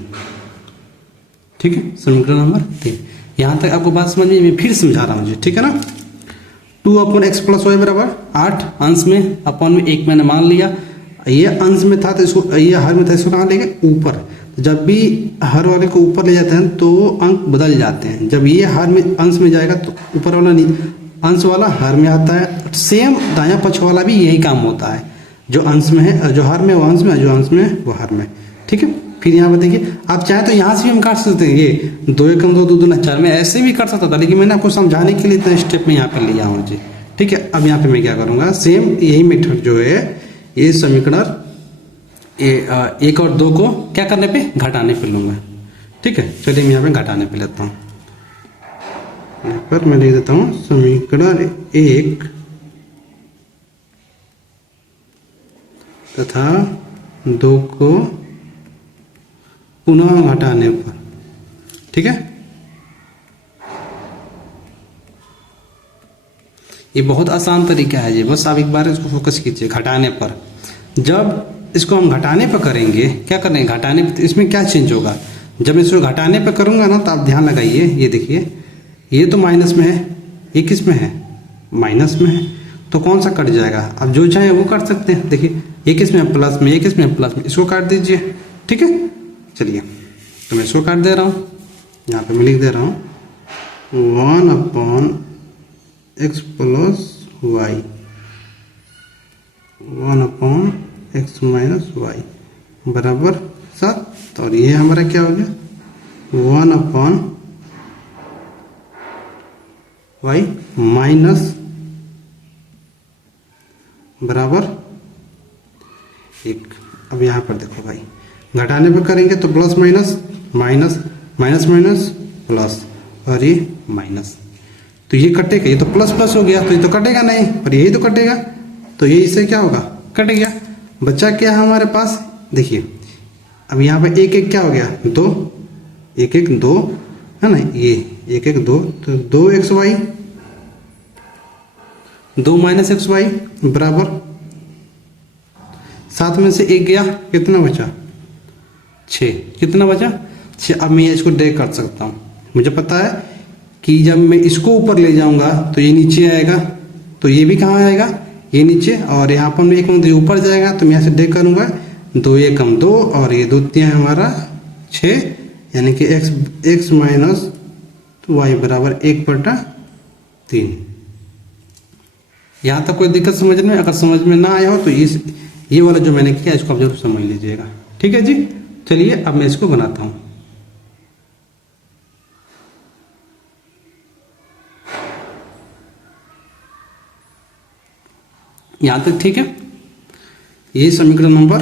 ठीक है, समीकरण नंबर 3। यहाँ तक आपको बात समझ में, मैं फिर समझा रहा हूँ जी, ठीक है ना। 2 अपन एक्स प्लस वाई बराबर 8, अंश में अपन में 1 मैंने मान लिया, ये अंश में था तो इसको, ये हर में था, इसको कहाँ ले गए ऊपर। जब भी हर वाले को ऊपर ले जाते हैं तो अंक बदल जाते हैं, जब ये हर में अंश में जाएगा तो ऊपर वाला अंश वाला हर में आता है। सेम दायां पक्ष वाला भी यही काम होता है, जो अंश में है, जो हर में वो अंश में, जो अंश में वो हर में, ठीक है। फिर यहाँ पर देखिए, आप चाहे तो यहाँ से भी हम काट सकते हैं, ये 2 एकम 2 2 दूना 4 में ऐसे भी कर सकता था, लेकिन मैंने आपको समझाने के लिए इतना स्टेप में यहाँ पर लिया हूँ जी, ठीक है। अब यहाँ पे मैं क्या करूँगा, सेम यही मेथड जो है, ये समीकरण 1 और 2 को क्या करने पे, घटाने पे लूँगा, ठीक है। चलिए मैं यहाँ पे घटाने पे लेता हूँ, यहाँ पर मैं लिख देता हूँ समीकरण 1 तथा 2 को पुनः घटाने पर, ठीक है। ये बहुत आसान तरीका है जी, बस आप एक बार इसको फोकस कीजिए। घटाने पर, जब इसको हम घटाने पर करेंगे, क्या करेंगे घटाने पर, इसमें क्या चेंज होगा, जब मैं इसको घटाने पर करूंगा ना, तो आप ध्यान लगाइए, ये देखिए ये तो माइनस में है, ये किस में है माइनस में है, तो कौन सा कट जाएगा, अब जो चाहे वो कर सकते हैं। देखिए ये किस में है प्लस में, ये किस में है प्लस में, इसको काट दीजिए, ठीक है। चलिए तो मैं इसको काट दे रहा हूँ, यहाँ पे मैं लिख दे रहा हूँ 1/x plus Y, 1/x minus Y बराबर 7, और ये हमारा क्या हो गया 1/y माइनस बराबर 1। अब यहाँ पर देखो भाई, घटाने पर करेंगे तो plus minus minus minus minus plus, और ये माइनस, तो ये कटेगा, ये तो प्लस प्लस हो गया, तो ये तो कटेगा नहीं, और यही तो कटेगा, तो ये इससे क्या होगा कट गया। बच्चा क्या है हमारे पास, देखिए अब यहाँ पे 1 1 क्या हो गया 2, 1 1 2 है ना, ये 1 1 2, तो 2xy 2 माइनस एक्स वाई बराबर 7 में से 1 गया, कितना बचा 6, कितना बचा 6। अब मैं इसको डे कर सकता हूँ, मुझे पता है कि जब मैं इसको ऊपर ले जाऊंगा तो ये नीचे आएगा, तो ये भी कहाँ आएगा ये नीचे, और यहाँ पर मैं 1 ऊपर जाएगा, तो मैं यहाँ से डे करूँगा 2 एकम 2, और ये 2 3 हमारा 6, यानी कि x माइनस वाई बराबर 1/3। यहाँ तक कोई दिक्कत समझ में, अगर समझ में ना आया हो तो ये वाला जो मैंने किया इसको आप जरूर समझ लीजिएगा, ठीक है जी। चलिए अब मैं इसको बनाता हूँ, यहाँ तक ठीक है। ये समीकरण नंबर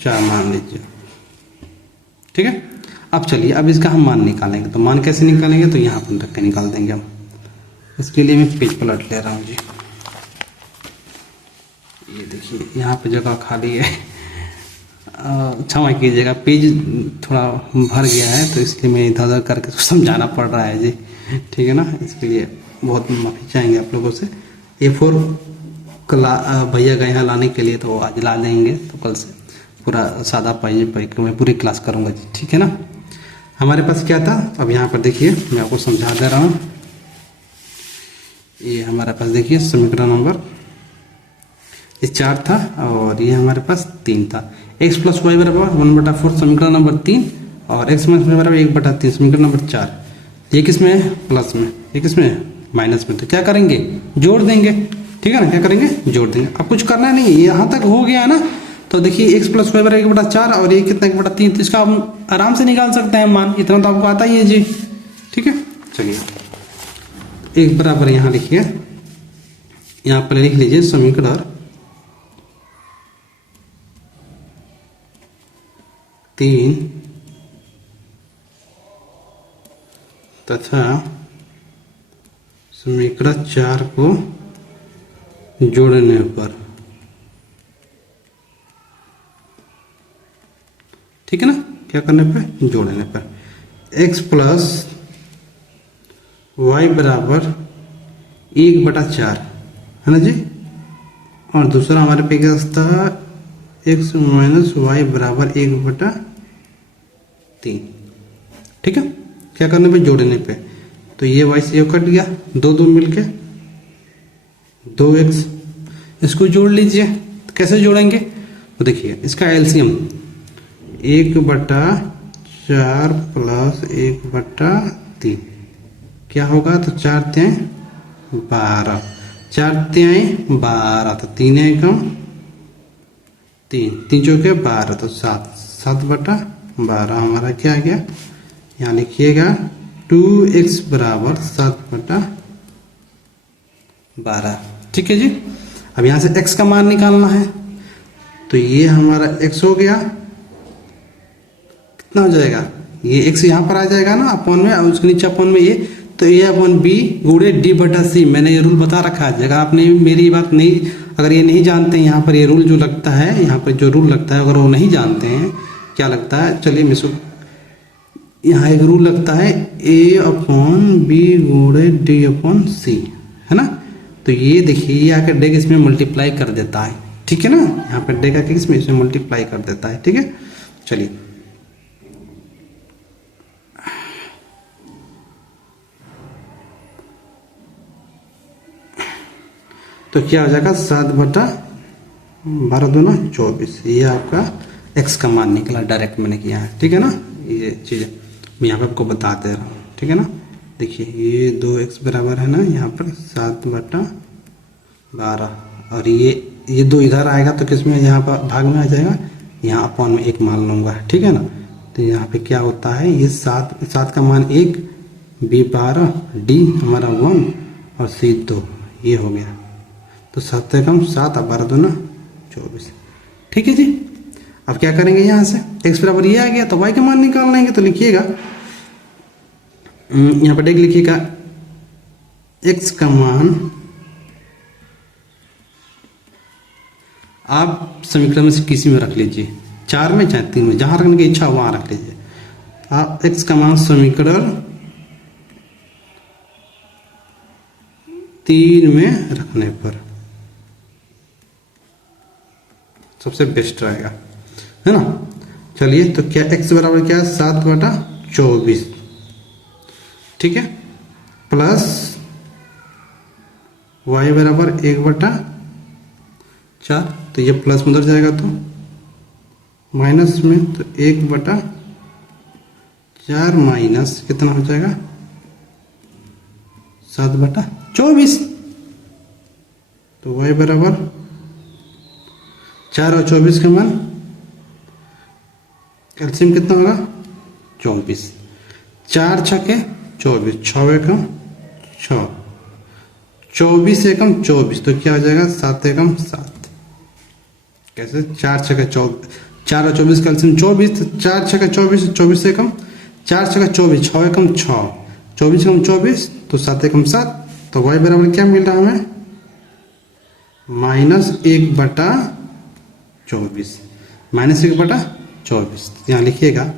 4 मान लीजिए, ठीक है। अब चलिए अब इसका हम मान निकालेंगे, तो मान कैसे निकालेंगे, तो यहाँ पर रख के निकाल देंगे हम। इसके लिए मैं पेज पलट ले रहा हूँ जी, ये देखिए यहाँ पे जगह खाली है, क्षमा कीजिएगा, पेज थोड़ा भर गया है, तो इसलिए मैं इधर उधर करके समझाना पड़ रहा है जी, ठीक है ना। इसके लिए बहुत माफ़ी चाहेंगे आप लोगों से। A4 भैया गए हैं लाने के लिए, तो आज ला देंगे, तो कल से पूरा सादा पेज मैं पूरी क्लास करूँगा जी, ठीक है ना। हमारे पास क्या था, अब यहाँ पर देखिए मैं आपको समझा दे रहा हूँ। ये हमारे पास देखिए समीकरण नंबर ये 4 था और ये हमारे पास 3 था। x प्लस वाई बराबर 1/4 समीकरण नंबर 3 और x माइनस वाई बराबर 1/3 समीकरण नंबर 4। ये किस में है, प्लस में, ये किस में है, माइनस में। तो क्या करेंगे, जोड़ देंगे, ठीक है ना, क्या करेंगे, जोड़ देंगे। अब कुछ करना नहीं, यहाँ तक हो गया है ना। तो देखिए x प्लस वाई बराबर 1/4 और ये कितना 1/3, तो इसका हम आराम से निकाल सकते हैं मान, इतना तो आपको आता ही है जी, ठीक है। चलिए एक बराबर यहाँ लिखिए, यहाँ पर लिख लीजिए समीकरण 3 तथा समीकरण 4 को जोड़ने पर, ठीक है ना, क्या करने पे, जोड़ने पर x प्लस वाई बराबर 1/4 है ना जी, और दूसरा हमारे पे क्या था, x माइनस वाई बराबर 1/3, ठीक है। क्या करने पे, जोड़ने पे, तो ये y से ये कट गया, दो दो मिलके 2x, इसको जोड़ लीजिए। तो कैसे जोड़ेंगे, तो देखिए इसका एलसीएम 1/4 प्लस 1/3 क्या होगा, तो 4 तिहाई 12, 4 तिहाई 12, तो 3 एकम 3, 3 चौके 12, तो 7, 7/12 हमारा क्या आ गया, यहाँ लिखिएगा 2x बराबर 7/12, ठीक है जी। अब यहाँ से x का मान निकालना है, तो ये हमारा x हो गया, कितना हो जाएगा, ये x यहाँ पर आ जाएगा ना अपॉन में, और उसके नीचे अपॉन में ये, तो ये अपॉन b गुणे d/c। मैंने ये रूल बता रखा है, अगर आपने मेरी बात नहीं, अगर ये नहीं जानते हैं, यहाँ पर ये रूल जो लगता है, यहाँ पर जो रूल लगता है, अगर वो नहीं जानते हैं क्या लगता है, चलिए मैं यहाँ एक रूल लगता है a/b गुणे d/c, है ना। तो ये देखिए ये आकर डेग इसमें मल्टीप्लाई कर देता है, ठीक है ना, यहाँ पर डेग आके इसमें मल्टीप्लाई कर देता है, ठीक है। चलिए तो क्या हो जाएगा, 7/12 दूना 24, ये आपका x का मान निकला, डायरेक्ट मैंने किया है, ठीक है ना। ये चीज़ें मैं यहाँ पे आपको बता दे रहा हूँ, ठीक है ना। देखिए ये 2x बराबर है ना, यहाँ पर 7/12, और ये 2 इधर आएगा तो किस में, यहाँ पर भाग में आ जाएगा, यहाँ अपॉन में 1 मान लूँगा, ठीक है ना। तो यहाँ पे क्या होता है, ये 7 का मान 1, b 12, d हमारा 1 और c 2, ये हो गया। तो 7 एकम 7 और 12 दूना 24, ठीक है जी। अब क्या करेंगे, यहाँ से x बराबर ये आ गया, तो y का मान निकाल लेंगे। तो लिखिएगा यहाँ पर डेग लिखिएगा, x का मान आप समीकरण में से किसी में रख लीजिए, 4 में चाहे 3 में, जहां रखने की इच्छा वहां रख लीजिए आप। x का मान समीकरण 3 में रखने पर सबसे बेस्ट रहेगा, है ना। चलिए तो क्या x बराबर क्या है, 7/24, ठीक है, प्लस y बराबर 1/4, तो ये प्लस में उधर जाएगा तो माइनस में, तो 1/4 माइनस कितना हो जाएगा, 7/24, तो y बराबर 4 और 24 का मान कैल्शियम कितना होगा, 24, 4 छके 24, 6 एकम 6, 24 एकम 24, तो क्या हो जाएगा, 7 एकम 7। कैसे, 4 छके 24, 4 और 24 कैल्शियम 24, तो 4 छके 24, 24 एकम 4 छके 24, 6 एकम 6, 24 एकम 24, तो 7 एकम 7। तो y बराबर क्या मिल रहा है हमें, -1/24, -1/24, यहाँ लिखिएगा।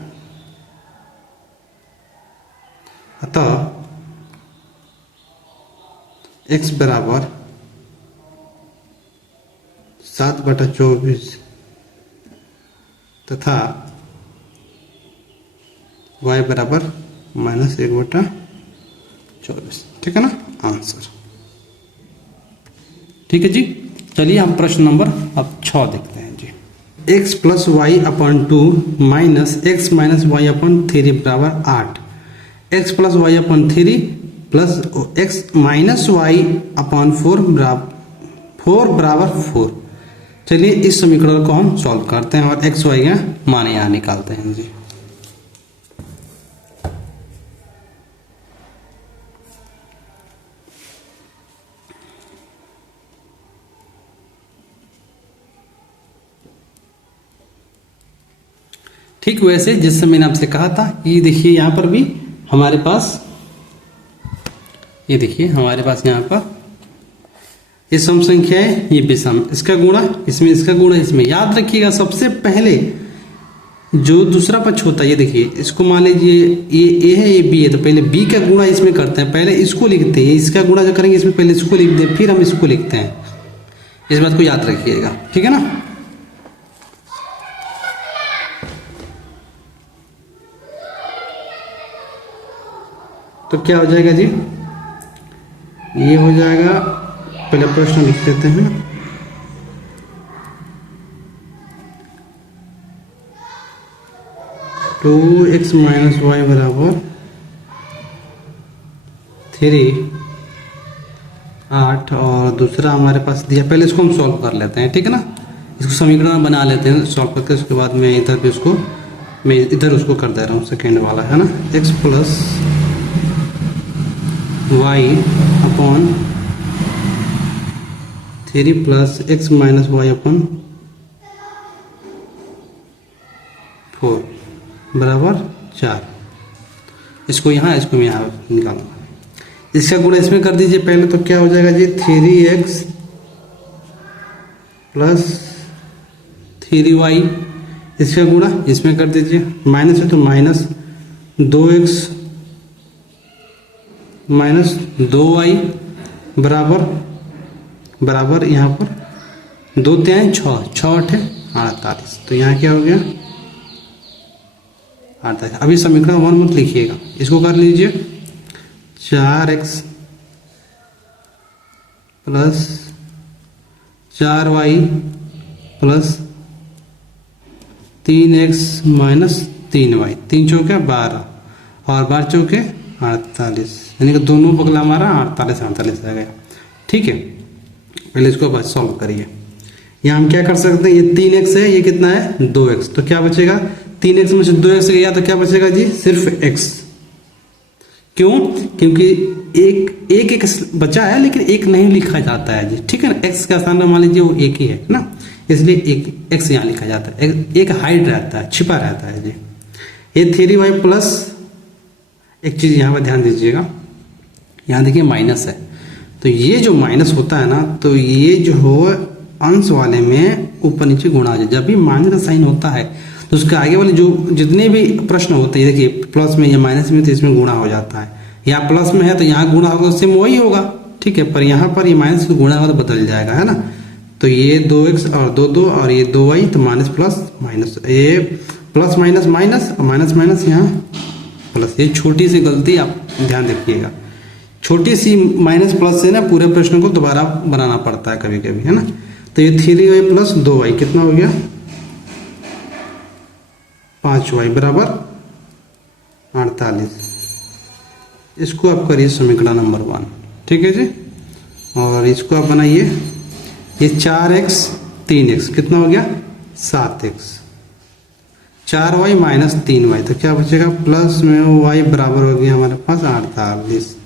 अतः x बराबर 7/24 तथा y बराबर -1/24। ठीक है ना आंसर। ठीक है जी, चलिए हम प्रश्न नंबर अब 6 देखते हैं जी। x + y/2 - x - y/3 बराबर 8। x + y/3 plus x - y/4 बराबर 4। चलिए इस समीकरण को हम सॉल्व करते हैं और x y का मान यहाँ निकालते हैं जी। ठीक वैसे जिससे मैंने आपसे कहा था, ये देखिए यहाँ पर भी हमारे पास, ये देखिए हमारे पास यहाँ पर ये सम संख्या है, ये विषम, इसका गुणा इसमें, इसका गुणा इसमें। याद रखिएगा सबसे पहले जो दूसरा पक्ष होता है, ये देखिए इसको मान लीजिए ये ए है, ये बी है, तो पहले बी का गुणा इसमें करते हैं, पहले इसको लिखते हैं, इसका गुणा जो करेंगे इसमें पहले इसको लिख दें, फिर हम इसको लिखते हैं। इस बात को याद रखिएगा, ठीक है ना। तो क्या हो जाएगा जी, ये हो जाएगा, पहले प्रश्न लिख देते हैं। टू एक्स माइनस वाई बराबर 3, 8, और दूसरा हमारे पास दिया, पहले इसको हम सॉल्व कर लेते हैं, ठीक है ना। इसको समीकरण बना लेते हैं सॉल्व करके, उसके बाद मैं इधर भी उसको, मैं इधर उसको कर दे रहा हूँ, सेकेंड वाला है ना, x + y/3 plus x - y/4 बराबर 4। इसको यहाँ, इसको मैं यहाँ निकालूंगा। इसका गुणा इसमें कर दीजिए पहले, तो क्या हो जाएगा जी, 3x प्लस 3y। इसका गुणा इसमें कर दीजिए, माइनस है तो -2x - 2y बराबर यहाँ पर 2 3 6, 6 8 48। तो यहाँ क्या हो गया 48। अभी समीकरण 1 मत लिखिएगा, इसको कर लीजिए, 4x plus 4y plus 3x minus 3y, 3 चौके 12 और 12 चौके 48, यानी कि दोनों बगला हमारा 48 आ गया। ठीक है, पहले इसको बस सॉल्व करिए। यहाँ हम क्या कर सकते हैं, ये 3x है, ये कितना है 2x, तो क्या बचेगा, 3x में से 2x गया तो क्या बचेगा जी, सिर्फ x। क्यों, क्योंकि एक बचा है, लेकिन एक नहीं लिखा जाता है जी, ठीक है ना। x का स्थान मान लीजिए वो एक ही है ना, इसलिए एक x यहाँ लिखा जाता है, एक हाइड रहता है, छिपा रहता है जी। ये 3y प्लस, एक चीज यहाँ पर ध्यान दीजिएगा, यहाँ देखिए माइनस है, तो ये जो माइनस होता है ना, तो ये जो हो अंश वाले में ऊपर नीचे गुणा आ जाए। जब भी माइनस का साइन होता है तो उसके आगे वाले जो जितने भी प्रश्न होते हैं, देखिए प्लस में या माइनस में, तो इसमें गुणा हो जाता है। यहाँ प्लस में है तो यहाँ गुणा होगा, सेम वही होगा, ठीक है। पर यहाँ पर ये माइनस का गुणा होगा तो बदल जाएगा, है ना। तो ये 2x और 2 और ये 2y, तो माइनस प्लस माइनस, ये प्लस माइनस माइनस और माइनस माइनस यहाँ प्लस। ये छोटी सी गलती आप ध्यान रखिएगा, छोटी सी माइनस प्लस से ना पूरे प्रश्न को दोबारा बनाना पड़ता है कभी कभी, है ना। तो ये 3y प्लस 2y कितना हो गया, 5y बराबर 48। इसको आप करिए समीकरण नंबर 1, ठीक है जी। और इसको आप बनाइए, ये 4x 3x कितना हो गया 7x, 4y माइनस 3y, तो क्या बचेगा, प्लस में y बराबर हो गया हमारे पास 48।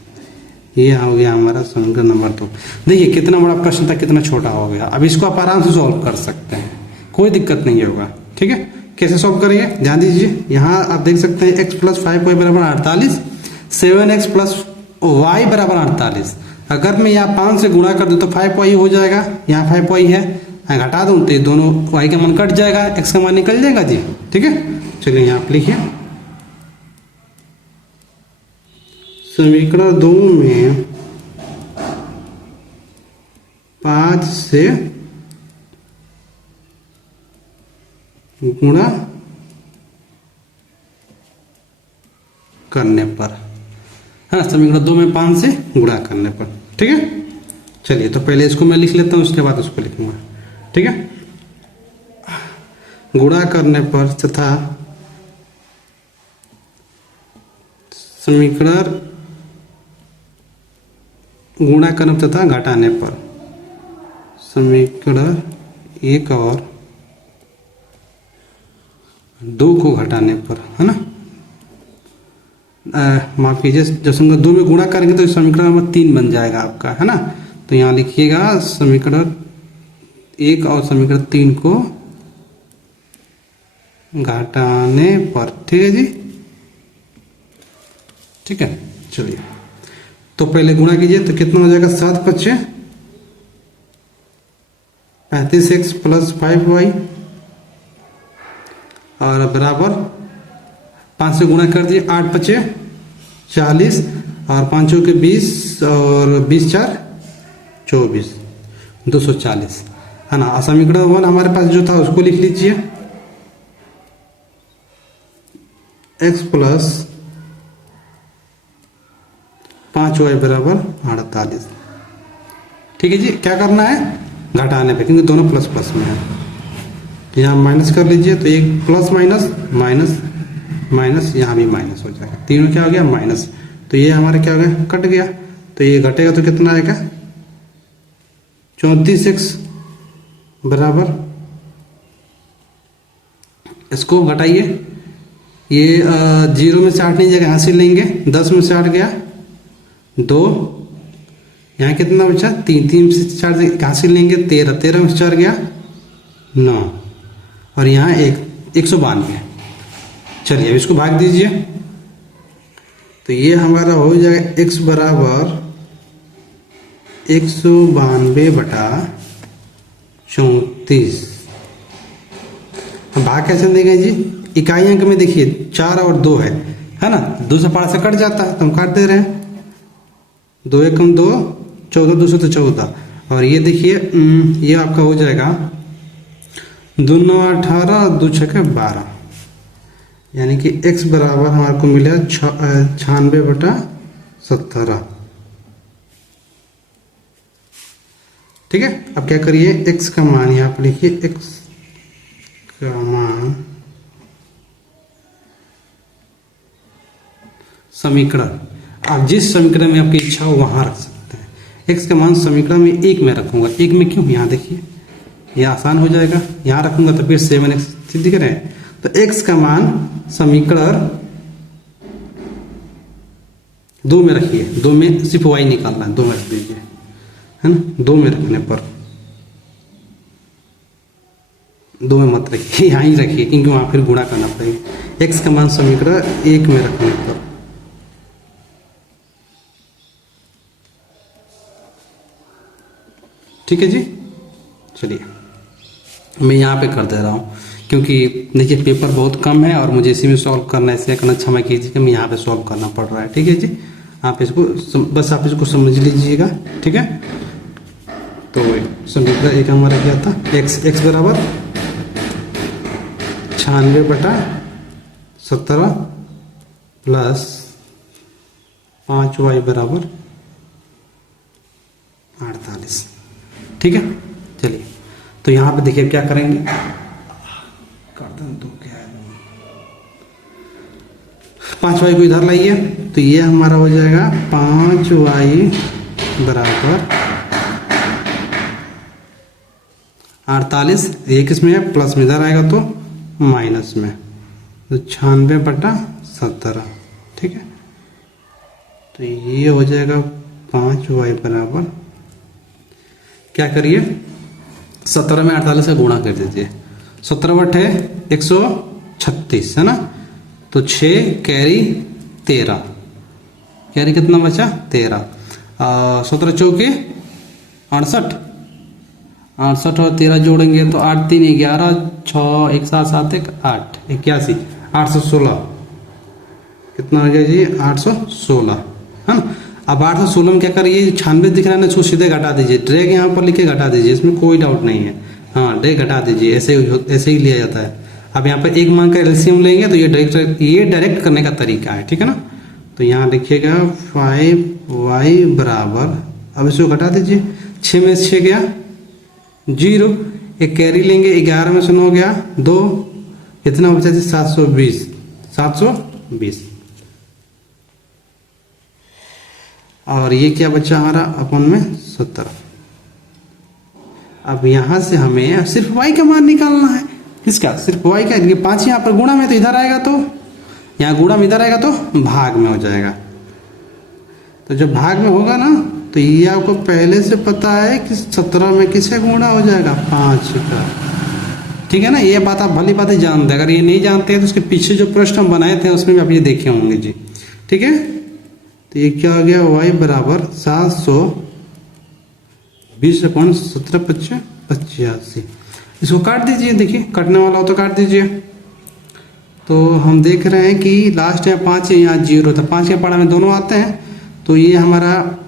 ये हो गया हमारा समीकरण नंबर 2। देखिए कितना बड़ा प्रश्न था, कितना छोटा हो गया। अब इसको आप आराम से सॉल्व कर सकते हैं, कोई दिक्कत नहीं होगा, ठीक है। कैसे सॉल्व करेंगे, ध्यान दीजिए, यहाँ आप देख सकते हैं x प्लस 5y बराबर 48, 7x प्लस y बराबर 48। अगर मैं यहाँ 5 से गुणा कर दूँ तो 5y हो जाएगा, यहाँ 5y है, घटा दूँ तो दोनों y का मान कट जाएगा, x का मान निकल जाएगा जी, ठीक है। चलिए यहाँ आप लिखिए, समीकरण 2 में 5 से गुणा करने पर, है ना, समीकरण 2 में 5 से गुणा करने पर। ठीक है, चलिए तो पहले इसको मैं लिख लेता हूँ, उसके बाद उसको लिखूंगा। ठीक है, गुणा करने पर तथा समीकरण गुणा करने तथा घटाने पर, समीकरण 1 और 2 को घटाने पर, है ना, माफ कीजिए, जब समीकरण 2 में गुणा करेंगे तो समीकरण नंबर 3 बन जाएगा आपका, है ना। तो यहाँ लिखिएगा समीकरण 1 और समीकरण 3 को घटाने पर। ठीक है जी, ठीक है, चलिए तो पहले गुणा कीजिए तो कितना हो जाएगा, 7 × 5 = 35x + 5y और बराबर 5 से गुणा कर दिए, 8 × 5 = 40 और 5 के 20 और 20 × 4 = 24, 240, है ना। समीकरण 1 हमारे पास जो था उसको लिख लीजिए, x + 5y = 48। ठीक है जी, क्या करना है, घटाने पे, क्योंकि दोनों प्लस प्लस में है। यहाँ माइनस कर लीजिए तो एक प्लस माइनस माइनस माइनस, यहाँ भी माइनस हो जाएगा, तीनों क्या हो गया, माइनस। तो ये हमारे क्या हो गया, कट गया, तो ये घटेगा तो कितना आएगा, 34x बराबर, इसको घटाइए, ये 0 में से 8 नहीं जाएगा, यहाँ से लेंगे, 10 में से 8 गया 2, यहाँ कितना बचा, 3, 3 में से 4 कहाँ से लेंगे, 13, 13 में से 4 गया 9 और यहाँ 192। चलिए अब इसको भाग दीजिए तो ये हमारा हो जाएगा x बराबर 192/34। भाग कैसे देंगे जी, इकाई अंक में देखिए 4 और 2 है ना, 2 से पारा से कट जाता है तो हम काट दे रहे हैं, 2 × 2 = 14, 2 से 14 और ये देखिए ये आपका हो जाएगा 2 × 9 = 18, 2 × 6 = 12, यानी कि x बराबर हमारे को मिला 96/17। ठीक है, अब क्या करिए, x का मान यहाँ पर लिखिए, x का मान समीकरण, आप जिस समीकरण में आपकी इच्छा हो वहां रख सकते हैं। x का मान समीकरण में 1 में रखूंगा, 1 में क्यों, यहाँ देखिए ये आसान हो जाएगा, यहाँ रखूंगा तो फिर 7x दिख रहे हैं, तो x का मान समीकरण 2 में रखिए, 2 में सिर्फ y निकालना है, 2 में रख दीजिए, है ना, 2 में रखने पर, 2 में मत रखिए, यहाँ ही रखिए, क्योंकि वहां फिर गुणा करना पड़ेगा। x का मान समीकरण 1 में रखने पर, ठीक है जी। चलिए मैं यहाँ पे कर दे रहा हूँ, क्योंकि देखिए पेपर बहुत कम है और मुझे इसी में सॉल्व करना है, इसलिए करना क्षमा कीजिएगा, मैं यहाँ पे सॉल्व करना पड़ रहा है। ठीक है जी, आप इसको बस आप इसको समझ लीजिएगा। ठीक है, तो समीकरण 1 हमारा क्या था, x बराबर 96/17 प्लस 5y = 48। ठीक है, चलिए तो यहाँ पे देखिए क्या करेंगे, करते हैं तो क्या है, 5y को इधर लाइए तो ये हमारा हो जाएगा 5y = 48, ये किस में है, प्लस में, इधर आएगा तो माइनस में, तो 96/17। ठीक है, तो ये हो जाएगा 5y बराबर, क्या करिए 17 में 48 का गुणा कर दीजिए, 17 × 136 है ना, तो 6 कैरी 13, कैरी कितना बचा 13, 17 चौके 68, 68 और 13 जोड़ेंगे तो 8 3 11, 6 1 7 7 1 8 81, 816 कितना हो गया जी, 816, है ना। अब 816 में क्या करिए, 96 दिख रहा है ना, इसको सीधे घटा दीजिए, ड्रैग यहाँ पर लिखे घटा दीजिए, इसमें कोई डाउट नहीं है, हाँ ड्रैग घटा दीजिए, ऐसे ही लिया जाता है। अब यहाँ पर एक मान का एलसीएम लेंगे तो ये डायरेक्ट करने का तरीका है, ठीक है ना। तो यहाँ लिखिएगा 5y बराबर, अब इसको घटा दीजिए, 6 में से 6 गया 0, एक कैरी लेंगे, 11 में से 9 गया 2, कितना बचा जी 720, 720। और ये क्या बचा हमारा अपन में 70। अब यहां से हमें सिर्फ y का मान निकालना है, किसका, सिर्फ y का। ये 5 यहाँ पर गुणा में तो इधर आएगा, तो यहाँ गुणा में इधर आएगा तो भाग में हो जाएगा। तो जब भाग में होगा ना, तो ये आपको पहले से पता है कि 17 में किसे गुणा हो जाएगा, 5 का। ठीक है ना, ये बात आप भली बात ही जानते हैं। अगर ये नहीं जानते हैं तो उसके पीछे जो प्रश्न हम बनाए थे उसमें भी आप ये देखे होंगे जी। ठीक है, तो ये क्या हो गया, y बराबर 720/17 इसको काट दीजिए, देखिए कटने वाला हो तो काट दीजिए। तो हम देख रहे हैं कि लास्ट में 5 है, यहाँ 0 था, 5 के पढ़ा में दोनों आते हैं, तो ये हमारा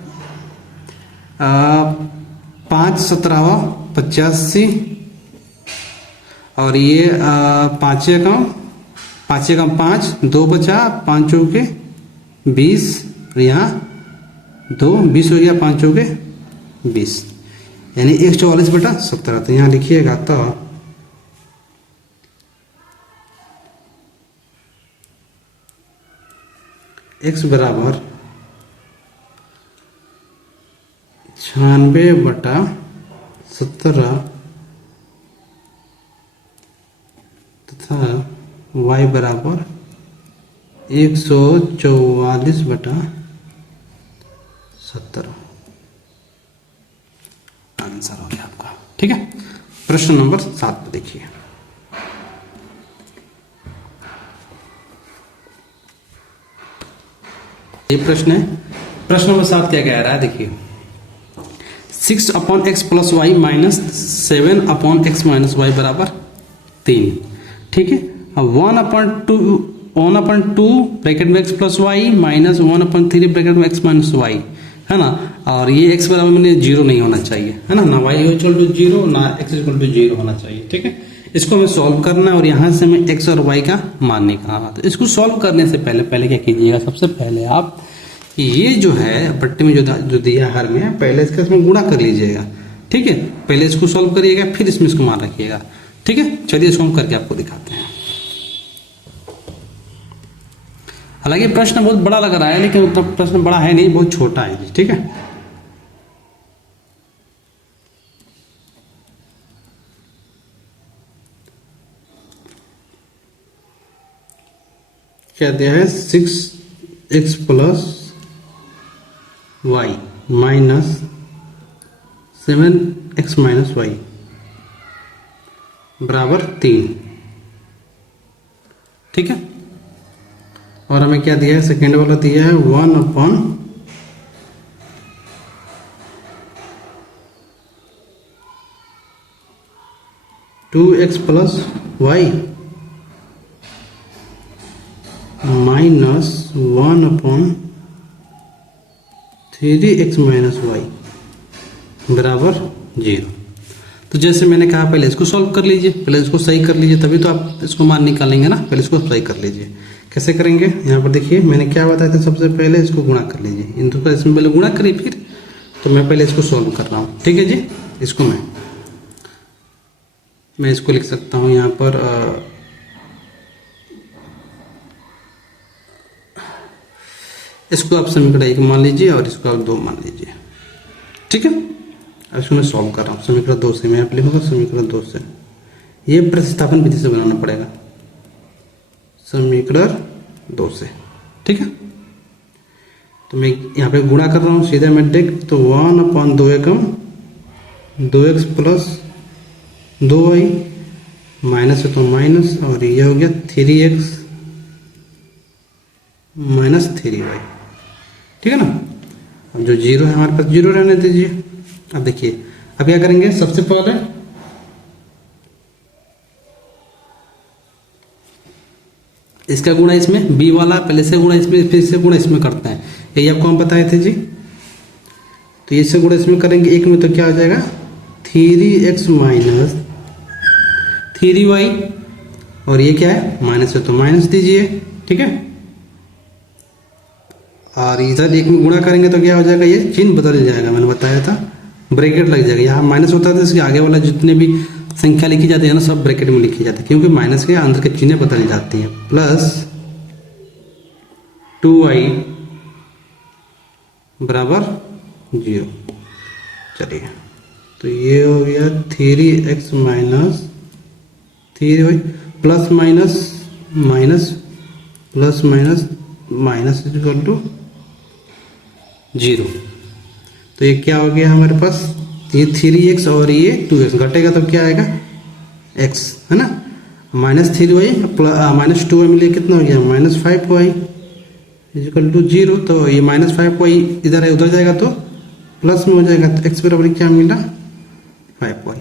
5 17 85, और ये 5 कम 5, 2 बचा, 5 चौके 20, और यहाँ 2 20 हो गया, 5 चौके 20, यानी 144/17। तो यहाँ लिखिएगा तो x बराबर 96/17 तथा y बराबर 144/17 आंसर हो गया आपका। ठीक है, प्रश्न नंबर 7 पे देखिए। ये प्रश्न है, प्रश्न नंबर 7 क्या कह रहा है, देखिए 6/x + y - 7/x - y बराबर 3। ठीक है, अब 1/2 ब्रैकेट में x + y - 1/3 ब्रैकेट में x - y है ना, और ये x बराबर में 0 नहीं होना चाहिए, है ना y = 0 ना x = 0 होना चाहिए। ठीक है, इसको हमें सॉल्व करना है और यहाँ से हमें x और y का मान निकालना। तो इसको सॉल्व करने से पहले क्या कीजिएगा, सबसे पहले आप ये जो है पट्टी में जो दिया हर में, पहले इसका इसमें गुणा कर लीजिएगा। ठीक है, पहले इसको सॉल्व करिएगा, फिर इसमें इसको मान रखिएगा। ठीक है, चलिए इसको हम करके आपको दिखाते हैं। हालांकि प्रश्न बहुत बड़ा लग रहा है, लेकिन उतना प्रश्न बड़ा है नहीं, बहुत छोटा है जी। ठीक है, क्या दिया है, 6x + y - 7x - y बराबर 3। ठीक है, और हमें क्या दिया है, सेकेंड वाला दिया है 1/2x + y - 1/3x - y बराबर 0। तो जैसे मैंने कहा, पहले इसको सॉल्व कर लीजिए, पहले इसको सही कर लीजिए, तभी तो आप इसको मान निकालेंगे ना। पहले इसको सही कर लीजिए। कैसे करेंगे, यहाँ पर देखिए मैंने क्या बताया था, सबसे पहले इसको गुणा कर लीजिए, इन दो का इसमें पहले गुणा करिए, फिर तो मैं पहले इसको सॉल्व कर रहा हूँ। ठीक है जी, इसको मैं इसको लिख सकता हूँ यहाँ पर इसको आप समीकरण 1 मान लीजिए और इसको आप 2 मान लीजिए। ठीक है, अब इसको मैं सॉल्व कर रहा हूँ। समीकरण 2 से मैं आप लिखूंगा, समीकरण 2 से ये प्रतिस्थापन विधि से बनाना पड़ेगा, समीकरण 2 से। ठीक है, तो मैं यहाँ पे गुणा कर रहा हूँ, सीधे मैं देख तो 1/2 एकम 2x + 2y माइनस है तो माइनस, और ये हो गया 3x - 3y। ठीक है ना, अब जो 0 है हमारे पास 0 रहने दीजिए। अब देखिए, अब क्या करेंगे, सबसे पहले इसका गुणा इसमें, b वाला पहले से गुणा इसमें, फिर से गुणा इसमें करते हैं, यही आपको हम बताए थे जी। तो इससे गुणा इसमें करेंगे, एक में तो क्या हो जाएगा 3x - 3y, और ये क्या है माइनस है तो माइनस दीजिए। ठीक है, और इधर एक में गुणा करेंगे तो क्या हो जाएगा, ये चिन्ह बदल जाएगा, मैंने बताया था, ब्रैकेट लग जाएगा। यहाँ माइनस होता है तो इसके आगे वाला जितने भी संख्या लिखी जाती है ना, सब ब्रैकेट में लिखी जाती है, क्योंकि माइनस के अंदर के चिन्ह बदल जाती हैं। प्लस 2y बराबर 0। चलिए, तो ये हो गया 3x minus 3y plus minus minus plus minus minus equal to 0। तो ये क्या हो गया हमारे पास, ये 3x और ये 2x घटेगा तो क्या आएगा, x है ना, माइनस 3y माइनस 2y मिले कितना हो गया, माइनस 5y इक्वल टू 0। तो ये माइनस 5y इधर है, उधर जाएगा तो प्लस में हो जाएगा, तो x बराबर क्या मिला, 5y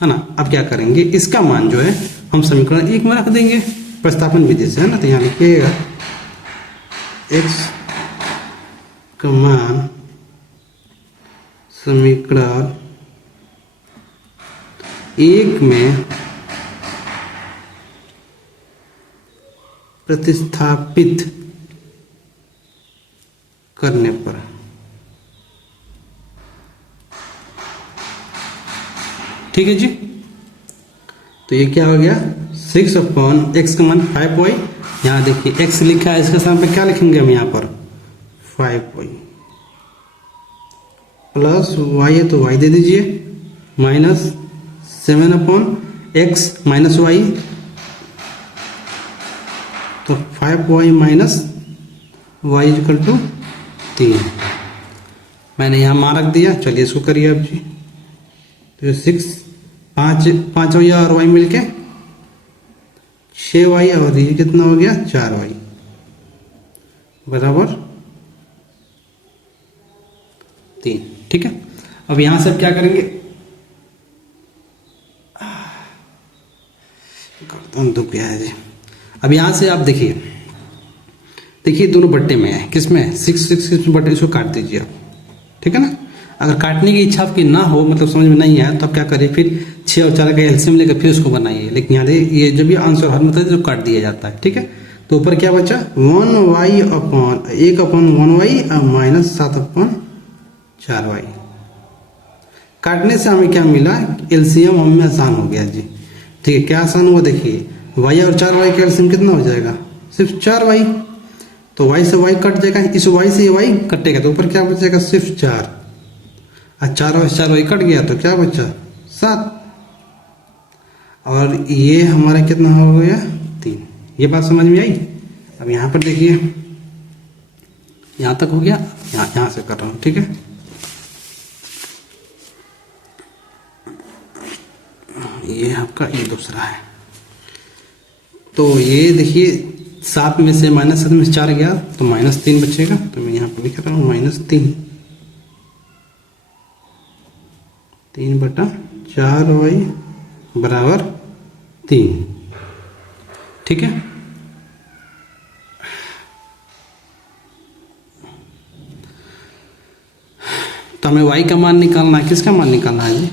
है ना। अब क्या करेंगे, इसका मान जो है हम समीकरण 1 में रख देंगे प्रतिस्थापन विधि से, है ना। तो यहाँ लिखिएगा x का मान समीकरण 1 में प्रतिस्थापित करने पर ठीक है जी। तो ये क्या हो गया, 6/x का मान 5y, यहाँ देखिए x लिखा है, इसके सामने क्या लिखेंगे हम यहाँ पर 5y प्लस y है तो y दे दीजिए, माइनस 7/x माइनस y, तो 5y minus y equal to 3। मैंने यहाँ मान रख दिया, चलिए इसको करिए अब जी। तो 6 5 y और y मिलके 6y और ये कितना हो गया 4y बराबर 3। ठीक है, अब यहां से क्या करेंगे, दुख गया है जी। अब यहां से आप देखिए दोनों बट्टे में है, किसमें 6 बट्टे, इसको काट दीजिए आप, ठीक है ना। अगर काटने की इच्छा आपकी ना हो, मतलब समझ में नहीं आया, तो आप क्या करिए, फिर 6 और 4 का एलसीएम लेकर फिर उसको बनाइए। लेकिन यहाँ ये जब भी आंसर हर मतलब जो काट दिया जाता है, ठीक है। तो ऊपर क्या बचा 1y अपॉन 1/1y और माइनस 7/4y। काटने से हमें क्या मिला, एलसीएम हमें आसान हो गया जी। ठीक है, क्या आसान हुआ, देखिए y और 4y का एलसीएम कितना हो जाएगा, सिर्फ 4y। तो y से y कट जाएगा, इस y से y कटेगा, तो ऊपर क्या बचेगा, सिर्फ 4, और 4 और 4y कट गया तो क्या बचा 7, और ये हमारा कितना हो गया 3। ये बात समझ में आई। अब यहाँ पर देखिए, यहाँ तक हो गया, यहाँ से कर रहा हूँ, ठीक है। ये आपका ये दूसरा है, तो ये देखिए 7 में से -7 में से 4 गया तो -3 बचेगा। तो मैं यहाँ पर लिख रहा हूँ -3 3/4y बराबर 3। ठीक है, तो हमें y का मान निकालना है, किसका मान निकालना है जी,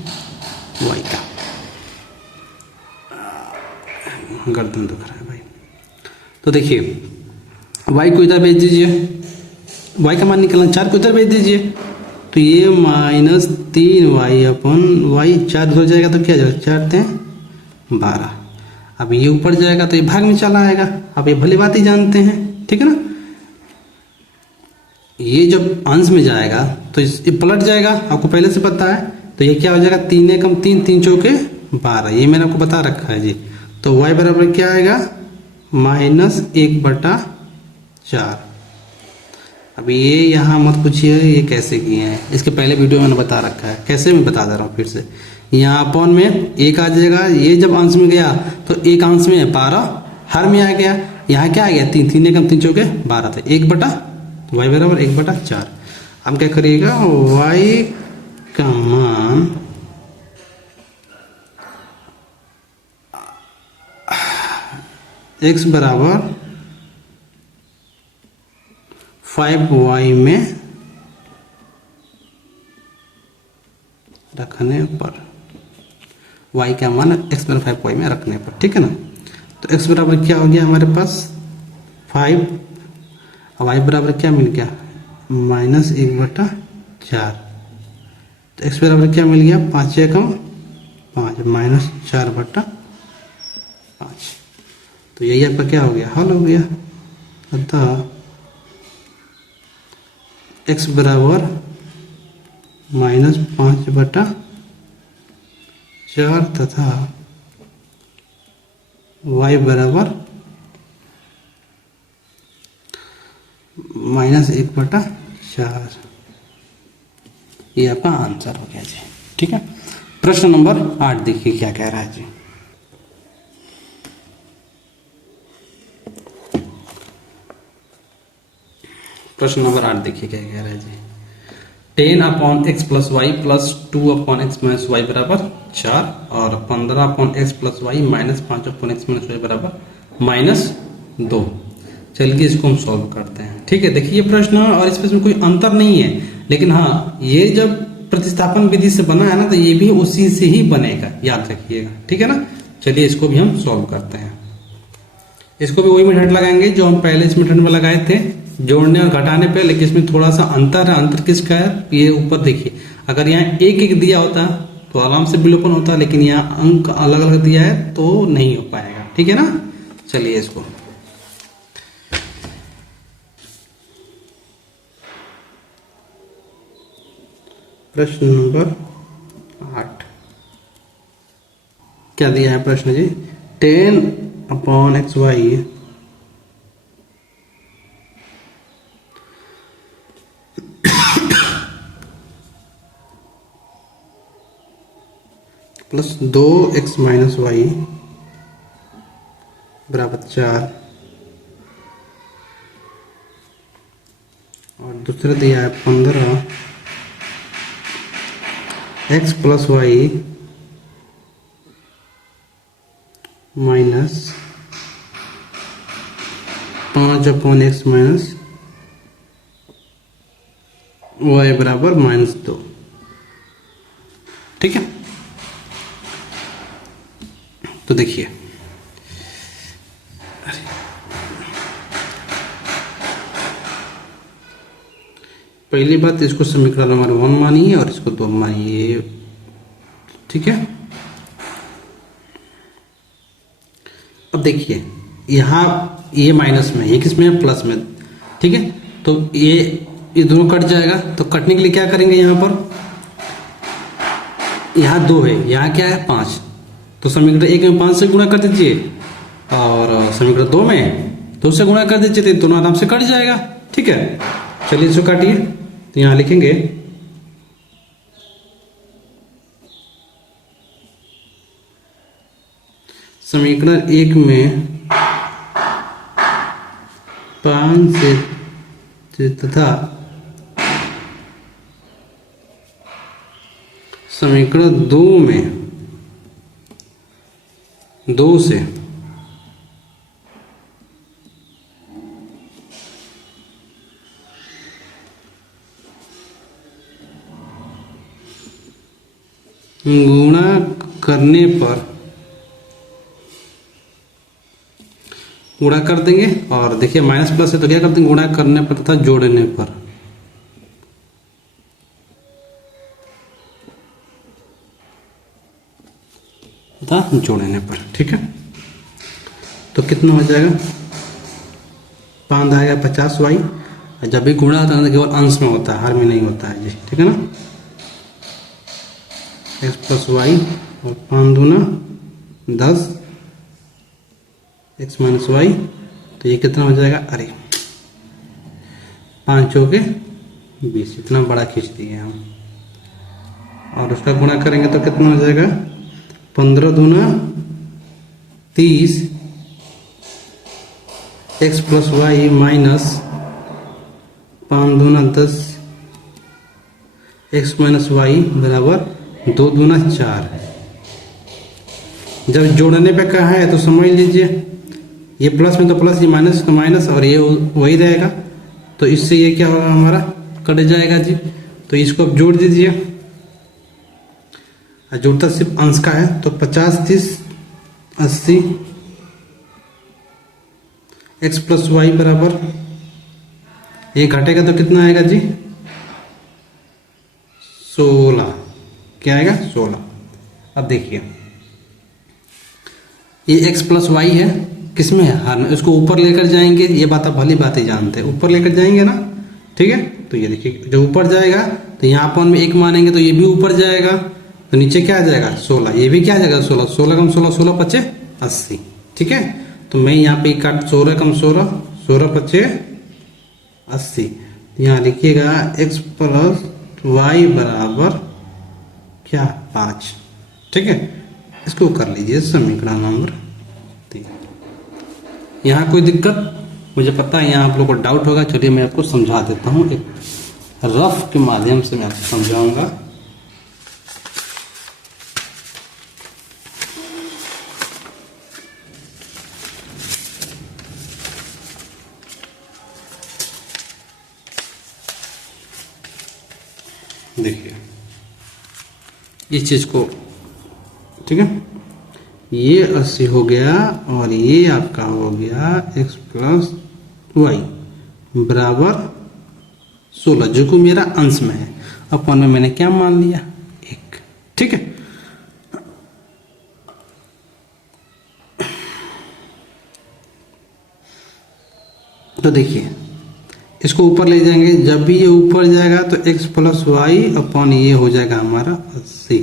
y का। गर्दन दुख रहा है भाई। तो देखिए y को इधर भेज दीजिए, y का मान निकालना, 4 को इधर भेज दीजिए, तो ये -3y अपन y 4 हो जाएगा तो क्या जाएगा, 4 × 12। अब ये ऊपर जाएगा तो ये भाग में चला आएगा। अब ये भली बात ही जानते हैं, ठीक है ना। ये जब अंश में जाएगा तो ये पलट जाएगा, आपको पहले से पता है। तो ये क्या हो जाएगा, 3 × 3 3 चौके 12, ये मैंने आपको बता रखा है जी। तो y बराबर क्या आएगा, -1/4। अब ये यहाँ मत पूछिए ये कैसे किए हैं, इसके पहले वीडियो में मैंने बता रखा है, कैसे मैं बता दे रहा हूँ फिर से। यहाँ अपॉन में 1 आ जाएगा, ये जब अंश में गया तो 1 अंश में 12 हर में आ गया, यहाँ क्या आ गया 3 3 × 3 चौके 12 था, 1/, y बराबर 1/4। अब क्या करिएगा, y का मान x बराबर 5y में रखने पर, y का मान x बराबर 5y में रखने पर, ठीक है ना। तो x बराबर क्या हो गया हमारे पास 5 वाई बराबर क्या मिल गया, -1/4। तो एक्स बराबर क्या मिल गया, 5 एकम 5 -4/5। तो यही आपका क्या हो गया, हल हो गया। अतः एक्स बराबर -5/4 तथा y बराबर -1/4। ये आपका आंसर हो गया जी। ठीक है, प्रश्न नंबर 8 देखिए क्या कह रहा है जी। प्रश्न नंबर 8 देखिए क्या कह रहा है जी। 10/x + y + 2/x - y बराबर 4 और 15/x + y - 5/x - y बराबर -2। चलिए इसको हम सॉल्व करते हैं। ठीक है, देखिए ये प्रश्न और इसमें कोई अंतर नहीं है, लेकिन हाँ ये जब प्रतिस्थापन विधि से बना है ना, तो ये भी उसी से ही बनेगा, याद रखिएगा। ठीक है ना, चलिए इसको भी हम सॉल्व करते हैं। इसको भी वही मेथड लगाएंगे जो हम पहले इस मेथड में लगाए थे, जोड़ने और घटाने पे, लेकिन इसमें थोड़ा सा अंतर है। अंतर किसका है, ये ऊपर देखिए, अगर यहाँ एक एक दिया होता तो आराम से विलोपन होता, लेकिन यहाँ अंक अलग अलग दिया है तो नहीं हो पाएगा। ठीक है ना, चलिए इसको प्रश्न नंबर 8 क्या दिया है प्रश्न जी। 10/xy प्लस 2x - y बराबर 4 और दूसरा दिया है 15x + y - 5/x - y बराबर -2। ठीक है, तो देखिए पहली बात, इसको समीकरण नंबर 1 मानिए और इसको 2 मानिए। ठीक है, अब देखिए यहाँ ये माइनस में, ये किस में है, प्लस में। ठीक है, तो ये दोनों कट जाएगा, तो कटने के लिए क्या करेंगे, यहाँ पर यहाँ 2 है, यहाँ क्या है 5, तो समीकरण 1 में 5 से गुणा कर दीजिए और समीकरण 2 में 2 से गुणा कर दीजिए, तो दोनों आराम से कट जाएगा। ठीक है, चलिए इसको काटिए, तो यहाँ लिखेंगे समीकरण 1 में 5 से तथा समीकरण 2 में 2 से गुणा करने पर गुणा कर देंगे, और देखिए माइनस प्लस है तो क्या कर देंगे, गुणा करने पर तथा जोड़ने पर। तथा जोड़ने पर। ठीक है, तो कितना हो जाएगा, 5 आएगा 50y, और जब भी गुणा होता है तो केवल अंश में होता है, हर में नहीं होता है जी। ठीक है ना, x + y और 5 दूना 10 x - y, तो ये कितना हो जाएगा, अरे 5 चौके 20, इतना बड़ा खींच दिए हम, और उसका गुणा करेंगे तो कितना हो जाएगा, 15 दूना 30 x + y माइनस 5 दूना 10 x - y बराबर 2 दूना 4। जब जोड़ने पे कहा है तो समझ लीजिए, ये प्लस में तो प्लस, ये माइनस तो माइनस, और ये वही रहेगा, तो इससे ये क्या होगा, हमारा कट जाएगा जी। तो इसको अब जोड़ दीजिए, जोड़ता सिर्फ अंश का है, तो 50 30 80 x + y बराबर ये घटेगा तो कितना आएगा जी? 16। क्या आएगा? 16। अब देखिए ये x प्लस वाई है, किसमें है? हर में। इसको ऊपर लेकर जाएंगे, ये बात आप भली बात ही जानते हैं, ऊपर लेकर जाएंगे ना, ठीक है। तो ये देखिए जब ऊपर जाएगा तो यहाँ पर हम 1 मानेंगे तो ये भी ऊपर जाएगा, तो नीचे क्या आ जाएगा? 16। ये भी क्या आ जाएगा? 16। 16 कम 16, 16 पचे 80, ठीक है। तो मैं यहाँ पे काट 16 कम 16, 16 पचे 80। यहाँ लिखिएगा x प्लस वाई बराबर क्या? 5, ठीक है। इसको कर लीजिए समीकरण नंबर 3। यहाँ कोई दिक्कत? मुझे पता है यहाँ आप लोगों को डाउट होगा, चलिए मैं आपको समझा देता हूँ, एक रफ के माध्यम से मैं आपको समझाऊंगा। देखिए इस चीज को, ठीक है, ये 80 हो गया और ये आपका हो गया x प्लस वाई बराबर 16, जो कि मेरा अंश में है। अपन में मैंने क्या मान लिया? 1, ठीक है। तो देखिए इसको ऊपर ले जाएंगे, जब भी ये ऊपर जाएगा तो x प्लस वाई अपन ये हो जाएगा हमारा 80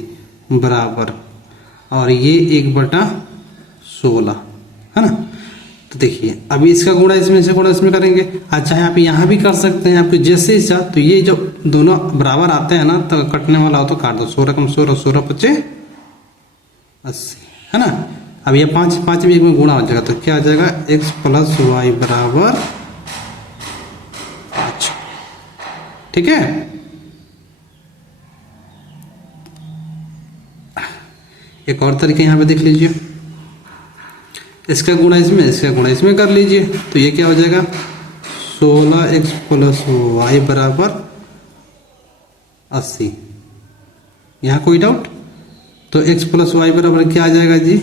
बराबर, और ये 1/16 है ना। तो देखिए अभी इसका गुणा इसमें से गुणा इसमें करेंगे। अच्छा आप यहाँ भी कर सकते हैं, आपको जैसे इच्छा। तो ये जब दोनों बराबर आते हैं ना तो कटने वाला हो तो काट दो। 16 कम 16, 16 पचे 80, है ना। अब ये 5 5 भी एक में गुणा हो जाएगा तो क्या आ जाएगा? x प्लस वाई बराबर 5, ठीक है। एक और तरीके यहाँ पे देख लीजिए, इसका गुणा इसमें, इसका गुणा इसमें कर लीजिए। तो ये क्या हो जाएगा? 16x प्लस वाई बराबर 80। यहाँ कोई डाउट? तो x प्लस वाई बराबर क्या आ जाएगा जी?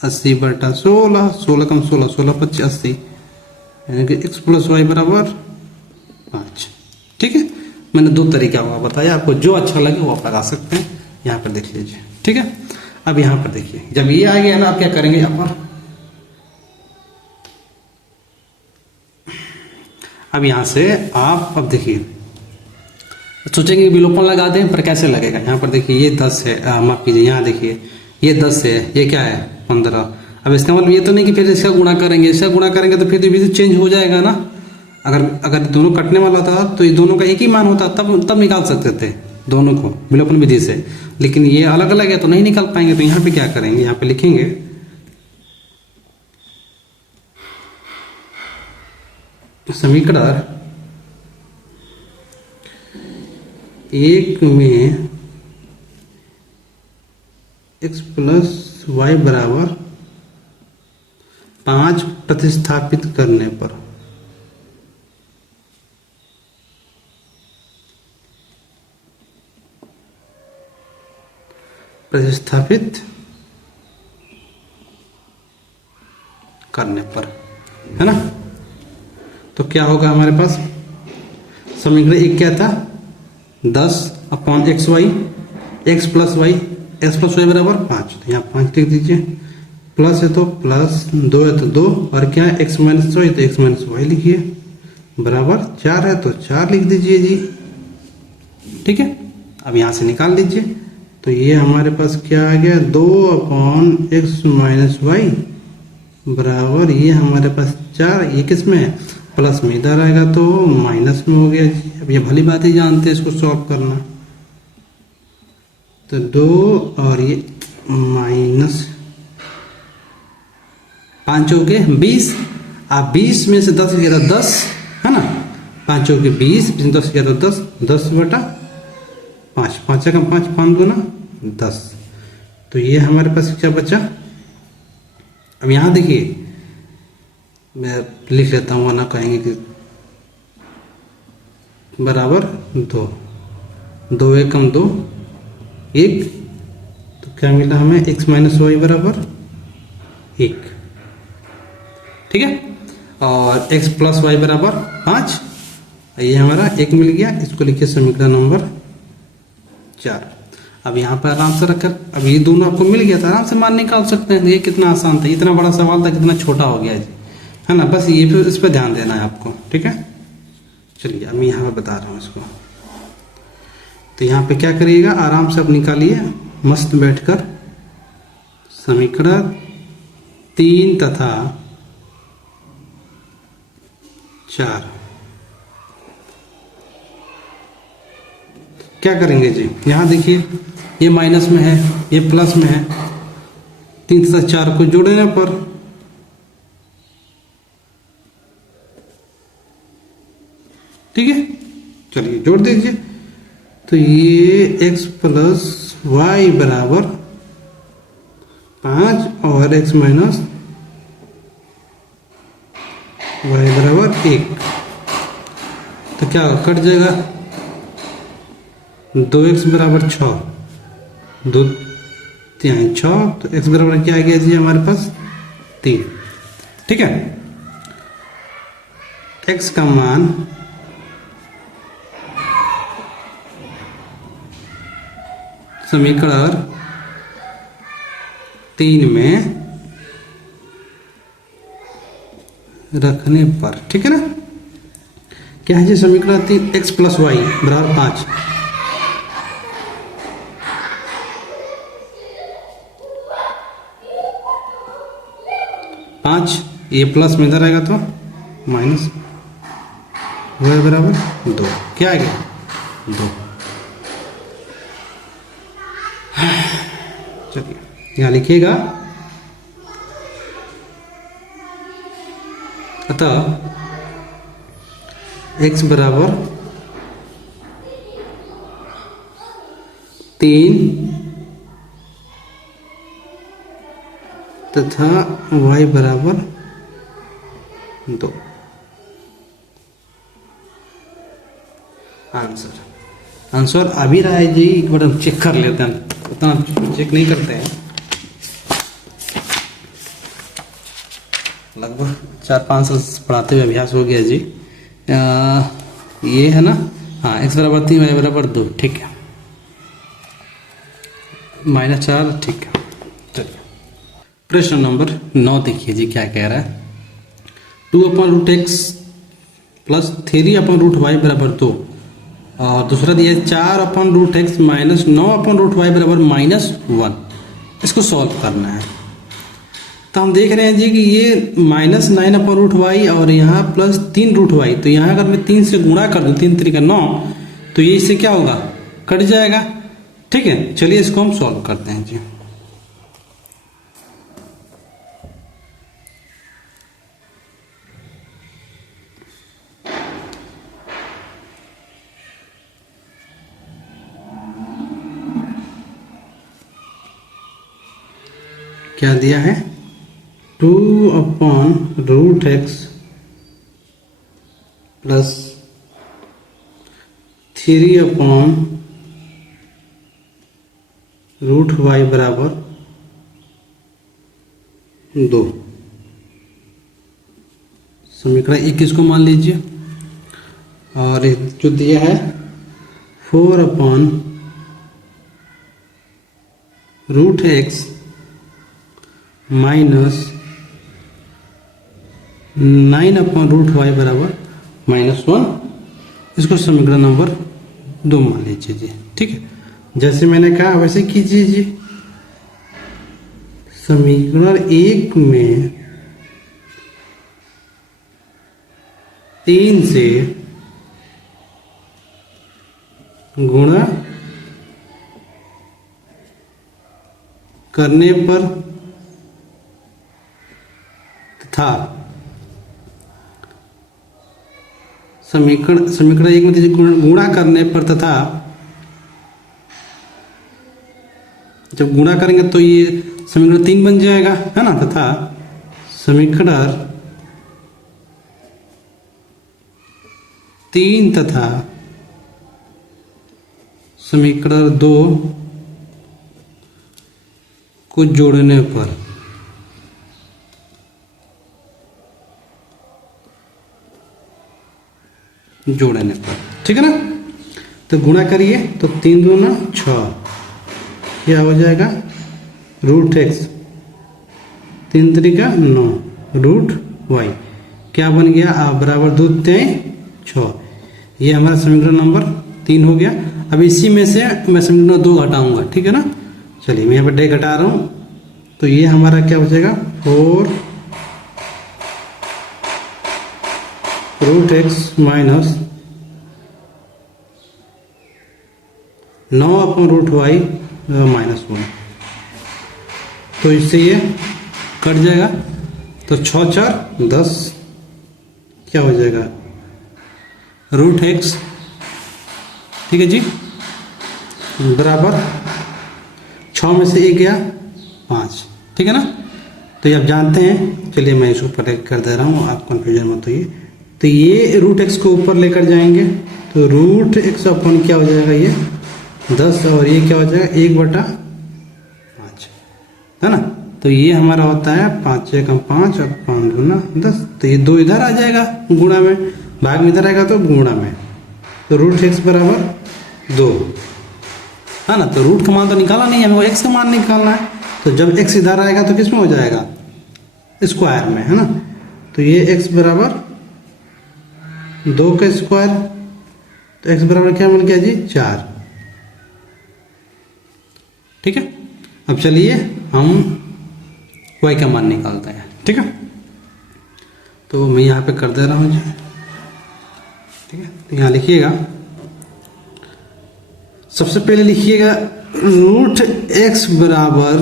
80/16, 16 कम 16, 16 पच्चीस 80, यानी कि x प्लस वाई बराबर 5, ठीक है। मैंने 2 तरीका बताया, आपको जो अच्छा लगे वो आप लगा सकते हैं। यहाँ पर देख लीजिए, ठीक है। अब यहाँ पर देखिए जब ये आ गया ना, आप क्या करेंगे? यहाँ पर अब यहाँ से आप अब देखिए सोचेंगे विलोपन लगा दें, पर कैसे लगेगा? यहाँ पर देखिए ये 10 है, माफ कीजिए, यहाँ देखिए ये 10 है, ये क्या है? 15। अब इसका मतलब ये तो नहीं कि फिर इसका गुणा करेंगे, इसका गुणा करेंगे तो फिर विधि चेंज हो जाएगा ना। अगर दोनों कटने वाला था तो ये दोनों का एक ही मान होता, तब निकाल सकते थे दोनों को विलोपन विधि से। लेकिन ये अलग अलग है तो नहीं निकाल पाएंगे। तो यहाँ पे क्या करेंगे? यहाँ पे लिखेंगे समीकरण 1 में x प्लस वाई बराबर 5 प्रतिस्थापित करने पर है ना। तो क्या होगा हमारे पास? समीकरण 1 क्या था? 10/x y, x plus y, x plus y बराबर 5। तो यहाँ 5 लिख दीजिए, प्लस है तो प्लस, 2 है तो 2, और क्या है? x माइनस वाई, तो x माइनस वाई लिखिए, बराबर 4 है तो 4 लिख दीजिए जी, ठीक है। अब यहाँ से निकाल दीजिए। तो ये हमारे पास क्या आ गया? 2/x माइनस वाई बराबर ये हमारे पास 4। ये किस में है? प्लस में, इधर आएगा तो माइनस में हो गया जी। अब ये भली बात ही जानते हैं इसको सॉल्व करना। तो 2 और ये माइनस 5 हो गए 20। आप 20 में से 10 गया 10, है ना। 5 हो गए 20, 10 गया 10, 10/5, 5 का 5, 5 2 ना 10। तो ये हमारे पास क्या बचा? अब यहाँ देखिए मैं लिख लेता हूँ, वरना कहेंगे कि बराबर 2, 2 1 कम 2 1, तो क्या मिला हमें? x माइनस वाई बराबर 1, ठीक है। और x प्लस वाई बराबर 5। ये हमारा एक मिल गया, इसको लिखिए समीकरण नंबर 4। अब यहाँ पर आराम से रखकर, अब ये दोनों आपको मिल गया था, आराम से मान निकाल सकते हैं। ये कितना आसान था, इतना बड़ा सवाल था, कितना छोटा हो गया जी, है ना। बस ये पे इस पर ध्यान देना है आपको, ठीक है। चलिए अब मैं यहाँ पर बता रहा हूँ इसको। तो यहाँ पे क्या करिएगा, आराम से आप निकालिए मस्त बैठकर समीकरण 3 तथा 4। क्या करेंगे जी, यहाँ देखिए ये माइनस में है, ये प्लस में है, 3 तथा 4 को जोड़ने पर ठीक है, चलिए जोड़ दीजिए। तो ये x प्लस वाई बराबर 5 और x माइनस वाई बराबर 1। तो क्या कट जाएगा, 2x बराबर 6, 2 3 6, तो x बराबर क्या आ गया जी हमारे पास 3, ठीक है। x का मान समीकरण 3 में रखने पर, ठीक है ना। क्या है जी समीकरण 3, x प्लस वाई बराबर 5। ये प्लस में इधर आएगा तो माइनस, वाई बराबर 2। क्या आ गया 2। चलिए यहाँ लिखिएगा, अतः x बराबर 3 तथा y बराबर 2। आंसर आ भी रहा है जी, एक बार हम चेक कर लेते हैं, उतना चेक नहीं करते हैं। लगभग 4-5 साल पढ़ाते हुए अभ्यास हो गया जी। ये है ना, हाँ x बराबर 3 y बराबर 2, ठीक है, -4, ठीक है। चलिए प्रश्न नंबर 9 देखिए जी क्या कह रहा है। 2/√x प्लस 3/√y बराबर 2, और दूसरा दिया है 4/√x माइनस 9/√y बराबर -1। इसको सॉल्व करना है। तो हम देख रहे हैं जी कि ये -9/√y और यहाँ +3√y, तो यहाँ अगर मैं 3 से गुणा कर दूँ, 3 3 का 9, तो ये इससे क्या होगा, कट जाएगा, ठीक है। चलिए इसको हम सॉल्व करते हैं जी। क्या दिया है, 2/√x प्लस 3/√y बराबर 2। समीकरण 21 को मान लीजिए, और जो दिया है 4/√x माइनस 9/√y बराबर -1। इसको समीकरण नंबर 2 मान लीजिए जी, ठीक है। जैसे मैंने कहा वैसे कीजिए जी। समीकरण 1 में 3 से गुणा करने पर तथा समीकरण 1 में 3 से गुणा करने पर तथा जब गुणा करेंगे तो ये समीकरण 3 बन जाएगा, है ना। तथा समीकरण 3 तथा समीकरण 2 को जोड़ने पर जोड़ने पर, ठीक है ना। तो गुणा करिए तो 3 दूना 6, क्या हो जाएगा रूट एक्स, 3 तरीका 9 रूट वाई, क्या बन गया बराबर 2 3 6। ये हमारा समीकरण नंबर 3 हो गया। अब इसी में से मैं समीकरण 2 घटाऊंगा, ठीक है ना। चलिए मैं यहाँ पर डे घटा रहा हूँ, तो ये हमारा क्या बचेगा 4 root x minus 9 upon root y minus 1। तो इससे ये कट जाएगा, तो 6 4 10, क्या हो जाएगा रूट एक्स, ठीक है जी, बराबर 6 में से 1 गया 5, ठीक है ना। तो ये आप जानते हैं, चलिए मैं इसको ऊपर कर दे रहा हूँ, आप कंफ्यूजन मत होइए। तो ये रूट एक्स को ऊपर लेकर जाएंगे, तो रूट एक्स अपन क्या हो जाएगा ये 10, और ये क्या हो जाएगा 1/5, है ना। तो ये हमारा होता है 5 एकम 5 और 5 दूना 10। तो ये 2 इधर आ जाएगा गुणा में, भाग में इधर आएगा तो गुणा में, तो रूट एक्स बराबर 2, है ना। तो रूट का मान तो निकाला नहीं है, हमको एक्स का मान निकालना है। तो जब एक्स इधर आएगा तो किस में हो जाएगा स्क्वायर में, है ना। तो ये एक्स बराबर 2 का स्क्वायर, तो एक्स बराबर क्या मिल गया जी 4, ठीक है। अब चलिए हम वाई का मान निकालते हैं, ठीक है। तो मैं यहाँ पे कर दे रहा हूँ जी, ठीक है। तो यहाँ लिखिएगा, सबसे पहले लिखिएगा रूट एक्स बराबर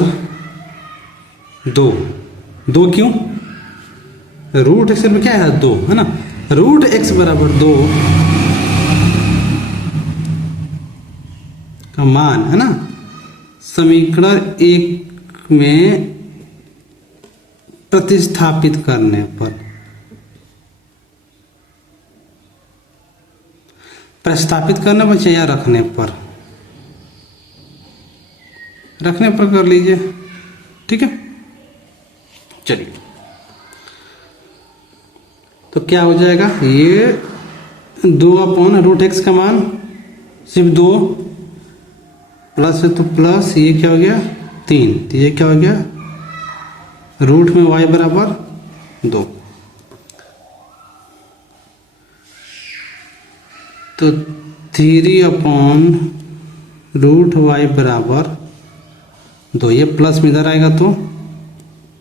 2। 2 क्यों, रूट एक्स में क्या है 2, है ना। रूट एक्स बराबर 2 का मान, है ना, समीकरण 1 में प्रतिस्थापित करने पर, प्रस्तापित करने पर चाहिए रखने पर, रखने पर कर लीजिए, ठीक है। चलिए तो क्या हो जाएगा, ये 2/√x का मान सिर्फ 2 प्लस है, तो प्लस ये क्या हो गया 3, तो ये क्या हो गया रूट में y बराबर 2। तो 3/√y बराबर 2, ये प्लस में इधर आएगा तो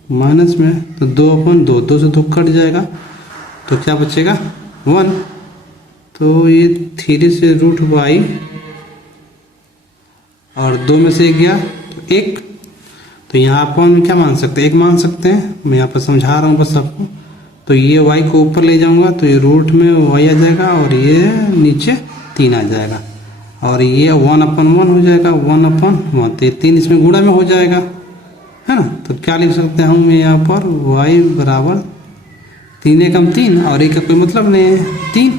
माइनस में, तो 2/2, 2 से 2 कट जाएगा, तो क्या बचेगा 1। तो ये 3 से √y और 2 में से 1 गया तो 1। तो यहाँ अपन क्या मान सकते हैं, 1 मान सकते हैं। मैं यहाँ पर समझा रहा हूँ बस सबको। तो ये y को ऊपर ले जाऊंगा तो ये रूट में y आ जाएगा, और ये नीचे 3 आ जाएगा, और ये 1/1 हो जाएगा, 1/1, तो 3 इसमें गुणा में हो जाएगा, है ना। तो क्या लिख सकते हैं हम यहाँ पर y बराबर 3 एकम 3, और 1 का कोई मतलब नहीं है 3।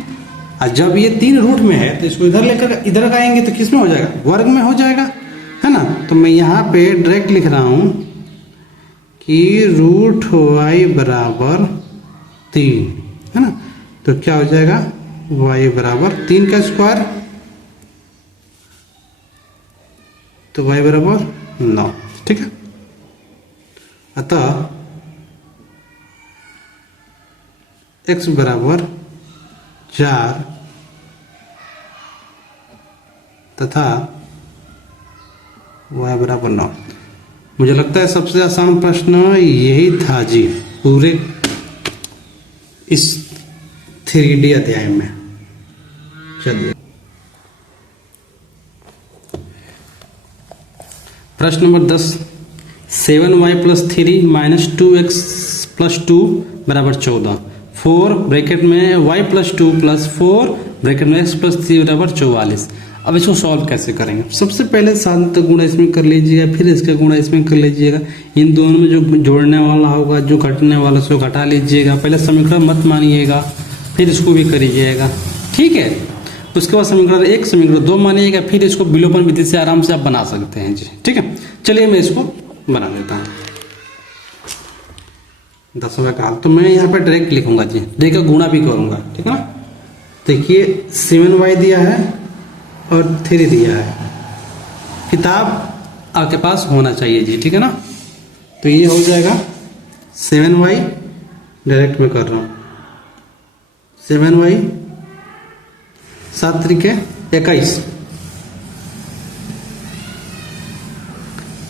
और जब ये 3 रूट में है तो इसको इधर लेकर इधर आएंगे तो किस में हो जाएगा वर्ग में हो जाएगा, है ना। तो मैं यहाँ पे डायरेक्ट लिख रहा हूँ कि रूट y बराबर 3, है ना। तो क्या हो जाएगा y बराबर 3 का स्क्वायर, तो y बराबर 9, ठीक है। अतः x बराबर 4 तथा y बराबर 9। मुझे लगता है सबसे आसान प्रश्न यही था जी पूरे इस 3D अध्याय में। चलिए प्रश्न नंबर 10, 7y + 3 - 2x + 2 बराबर 14, 4 ब्रैकेट में y + 2 + 4 ब्रैकेट में x + 3 बराबर 44। अब इसको सॉल्व कैसे करेंगे, सबसे पहले साधारणतः गुणा इसमें कर लीजिएगा, फिर इसका गुणा इसमें कर लीजिएगा। इन दोनों में जो जोड़ने वाला होगा, जो घटने वाला उसको घटा लीजिएगा। पहले समीकरण मत मानिएगा, फिर इसको भी करिएगा, ठीक है। उसके बाद समीकरण 1 समीकरण 2 मानिएगा, फिर इसको विलोपन विधि से आराम से आप बना सकते हैं जी, ठीक है। चलिए मैं इसको बना देता हूँ 10वां का। तो मैं यहाँ पर डायरेक्ट लिखूंगा जी, देखिए गुणा भी करूंगा, ठीक है ना। देखिए 7y दिया है और 3 दिया है। किताब आपके पास होना चाहिए जी, ठीक है ना। तो ये हो जाएगा 7y, डायरेक्ट में कर रहा हूँ 7y 7 त्रिके 21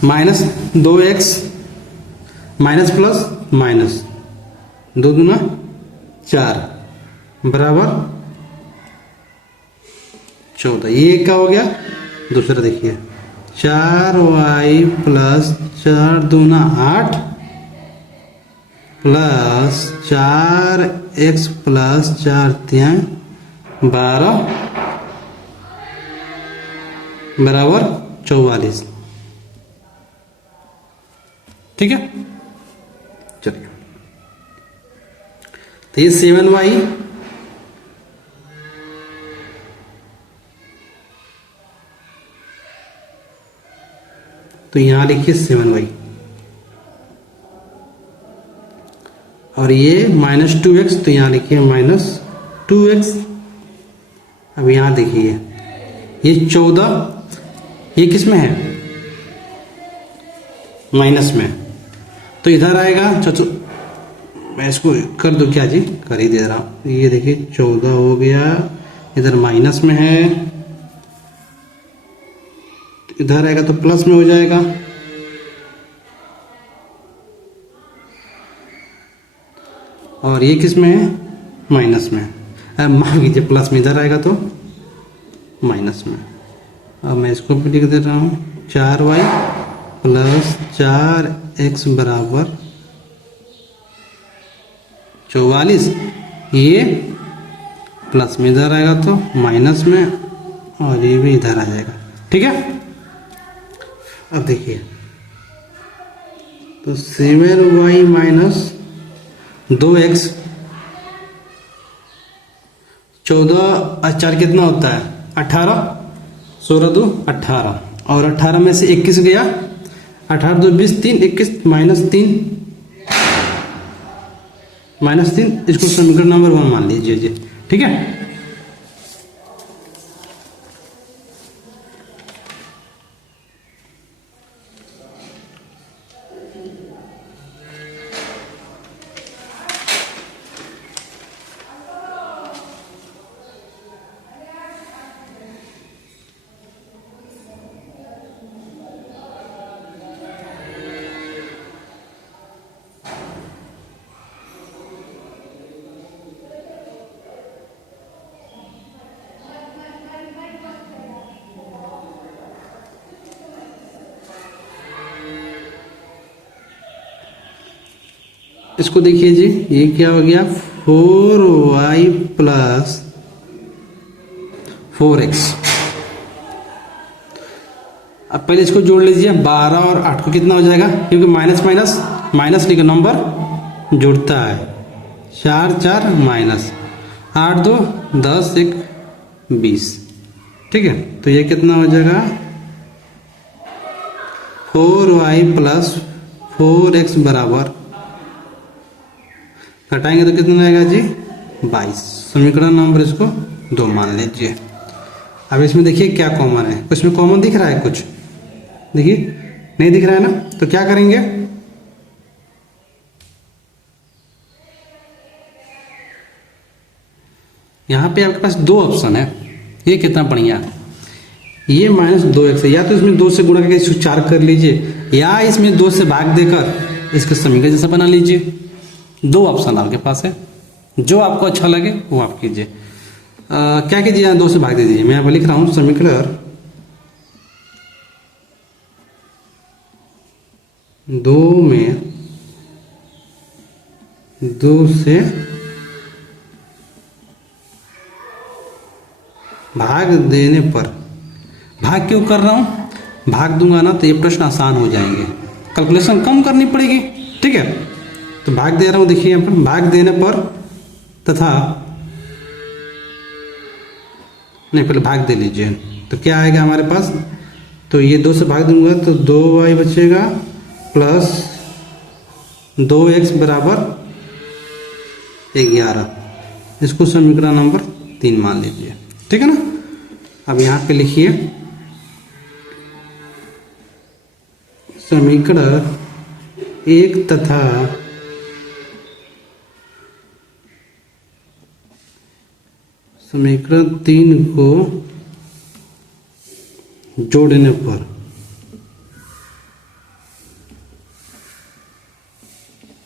minus 2x minus plus minus 2 दूना 4 बराबर 14। ये क्या हो गया, दूसरा देखिए 4y प्लस 4 दूना 8 प्लस 4x प्लस 4 तिहाई 12 बराबर 44। ठीक है, चलिए। तो ये 7y तो यहां लिखिए 7y और ये माइनस 2x तो यहां लिखिए माइनस 2x। अब यहां देखिए ये 14 ये किस में है, माइनस में, तो इधर आएगा। मैं इसको कर दूं क्या जी, कर ही दे रहा हूं। ये देखिए 14 हो गया, इधर माइनस में है, इधर आएगा तो प्लस में हो जाएगा। और ये किस में है, माइनस में। अब मान लीजिए प्लस में इधर आएगा तो माइनस में। अब मैं इसको भी लिख दे रहा हूँ 4y प्लस 4x बराबर 44। ये प्लस में इधर आएगा तो माइनस में और ये भी इधर आ जाएगा। ठीक है, अब देखिए तो 7y माइनस 2x 14 और 4 कितना होता है 18, 16 2 18 और 18 में से 21 गया, 18 2 20 3 21 माइनस 3 इसको समीकरण नंबर 1 मान लीजिए जी। ठीक है, इसको देखिए जी, ये क्या हो गया 4y प्लस 4x। अब पहले इसको जोड़ लीजिए, 12 और 8 को कितना हो जाएगा, क्योंकि माइनस माइनस माइनस लिखा नंबर जुड़ता है, 4 4 माइनस 8 2 10 1 20। ठीक है, तो ये कितना हो जाएगा 4y प्लस 4x बराबर, घटाएंगे तो कितना आएगा जी 22। समीकरण नंबर इसको 2 मान लीजिए। अब इसमें देखिए क्या कॉमन है, कुछ में कॉमन दिख रहा है, कुछ देखिए नहीं दिख रहा है ना, तो क्या करेंगे यहाँ पे आपके पास 2 ऑप्शन है। ये कितना बढ़िया, ये माइनस 2x है, या तो इसमें 2 से गुणा करके इसको 4 कर लीजिए, या इसमें 2 से भाग देकर इसके समीकरण जैसा बना लीजिए। 2 ऑप्शन आपके पास है, जो आपको अच्छा लगे वो आप कीजिए। क्या कीजिए, यहाँ 2 से भाग दे दीजिए। मैं यहाँ पर लिख रहा हूँ समीकरण 2 में 2 से भाग देने पर, भाग क्यों कर रहा हूँ, भाग दूंगा ना तो ये प्रश्न आसान हो जाएंगे, कैलकुलेशन कम करनी पड़ेगी। ठीक है, तो भाग दे रहा हूं, देखिए यहाँ पर भाग देने पर तथा, नहीं पहले भाग दे लीजिए, तो क्या आएगा हमारे पास, तो ये 2 से भाग दूंगा तो 2y बचेगा प्लस 2x बराबर 11। इसको समीकरण नंबर 3 मान लीजिए, ठीक है ना। अब यहाँ पे लिखिए समीकरण 1 तथा समीकरण 3 को जोड़ने पर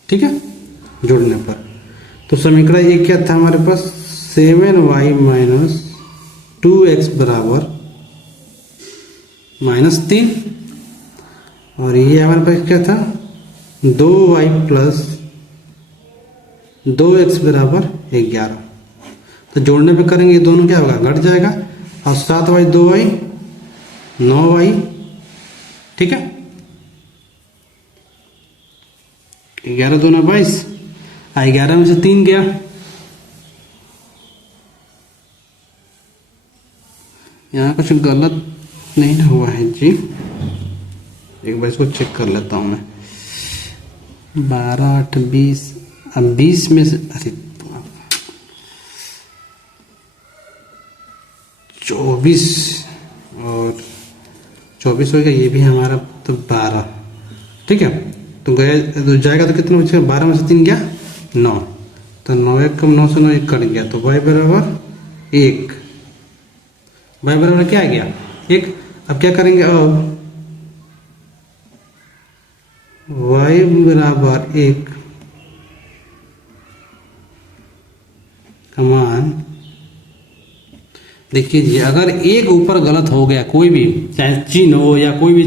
ठीक है, जोड़ने पर तो समीकरण 1 क्या था हमारे पास 7y माइनस 2x बराबर -3 और ये हमारे पास क्या था 2y प्लस 2x बराबर 11। तो जोड़ने पे करेंगे ये दोनों क्या होगा घट जाएगा और 7y 2y 9y, ठीक है 11 दूना 22, 11 में से 3 गया, यहाँ कुछ गलत नहीं ना हुआ है जी, एक बार इसको चेक कर लेता हूँ मैं। 12 8 20, अब 20 में से अरे 24 और 24 हो गया, ये भी हमारा तो 12, ठीक है तो गया तो जाएगा तो कितना बचेगा 12 में से 3 गया 9, तो 9 एक कम 9 से 9 एक कट गया तो y बराबर 1, y बराबर क्या आ गया 1। अब क्या करेंगे अब y बराबर 1 का मान देखिए जी, अगर एक ऊपर गलत हो गया कोई भी चाहे चिन्ह हो या कोई भी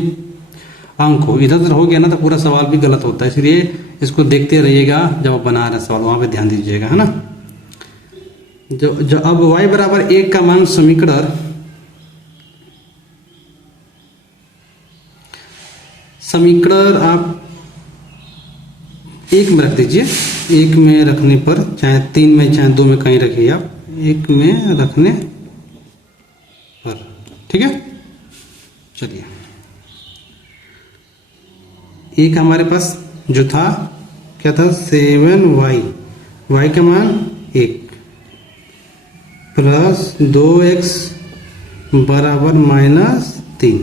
अंक हो इधर उधर हो गया ना तो पूरा सवाल भी गलत होता है, इसलिए इसको देखते रहिएगा जब आप बना रहे सवाल वहां पे ध्यान दीजिएगा, है ना। जो अब y बराबर 1 का मान समीकरण आप 1 में रख दीजिए, 1 में रखने पर चाहे 3 में चाहे 2 में कहीं रखिए आप, 1 में रखने पर, ठीक है। चलिए एक हमारे पास जो था क्या था 7y, y का मान 1 प्लस 2x बराबर -3,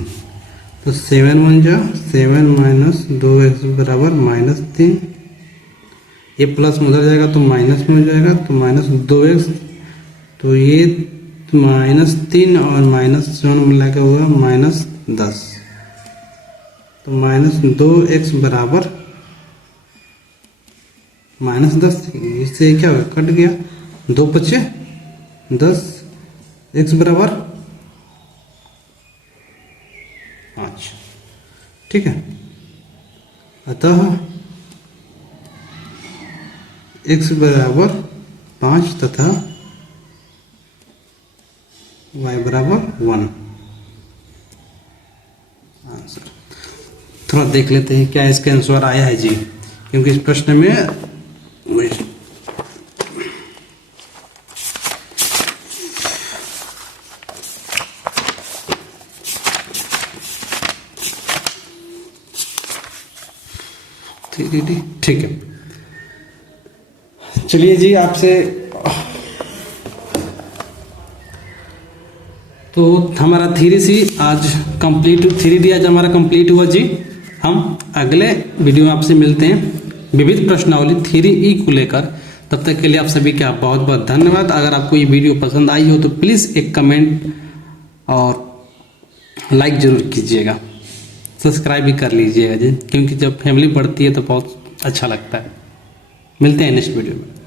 तो 7 बन जा 7 माइनस 2x बराबर -3, ये प्लस में उधर जाएगा तो माइनस में हो जाएगा तो -2x, तो ये -3 और -7 मिला के हुआ -10, तो -2x बराबर -10, इससे क्या होगा कट गया 2 बचे 10, x बराबर 5, ठीक है। अतः x बराबर 5 तथा y बराबर 1 आंसर। थोड़ा देख लेते हैं क्या इसका आंसर आया है जी, क्योंकि इस प्रश्न में ठीक है। चलिए जी आपसे तो हमारा 3C आज कंप्लीट 3D आज हमारा कंप्लीट हुआ जी। हम अगले वीडियो में आपसे मिलते हैं विविध प्रश्नावली 3E को लेकर। तब तक के लिए आप सभी का बहुत बहुत धन्यवाद। अगर आपको ये वीडियो पसंद आई हो तो प्लीज़ एक कमेंट और लाइक जरूर कीजिएगा, सब्सक्राइब भी कर लीजिएगा जी, क्योंकि जब फैमिली बढ़ती है तो बहुत अच्छा लगता है। मिलते हैं नेक्स्ट वीडियो में।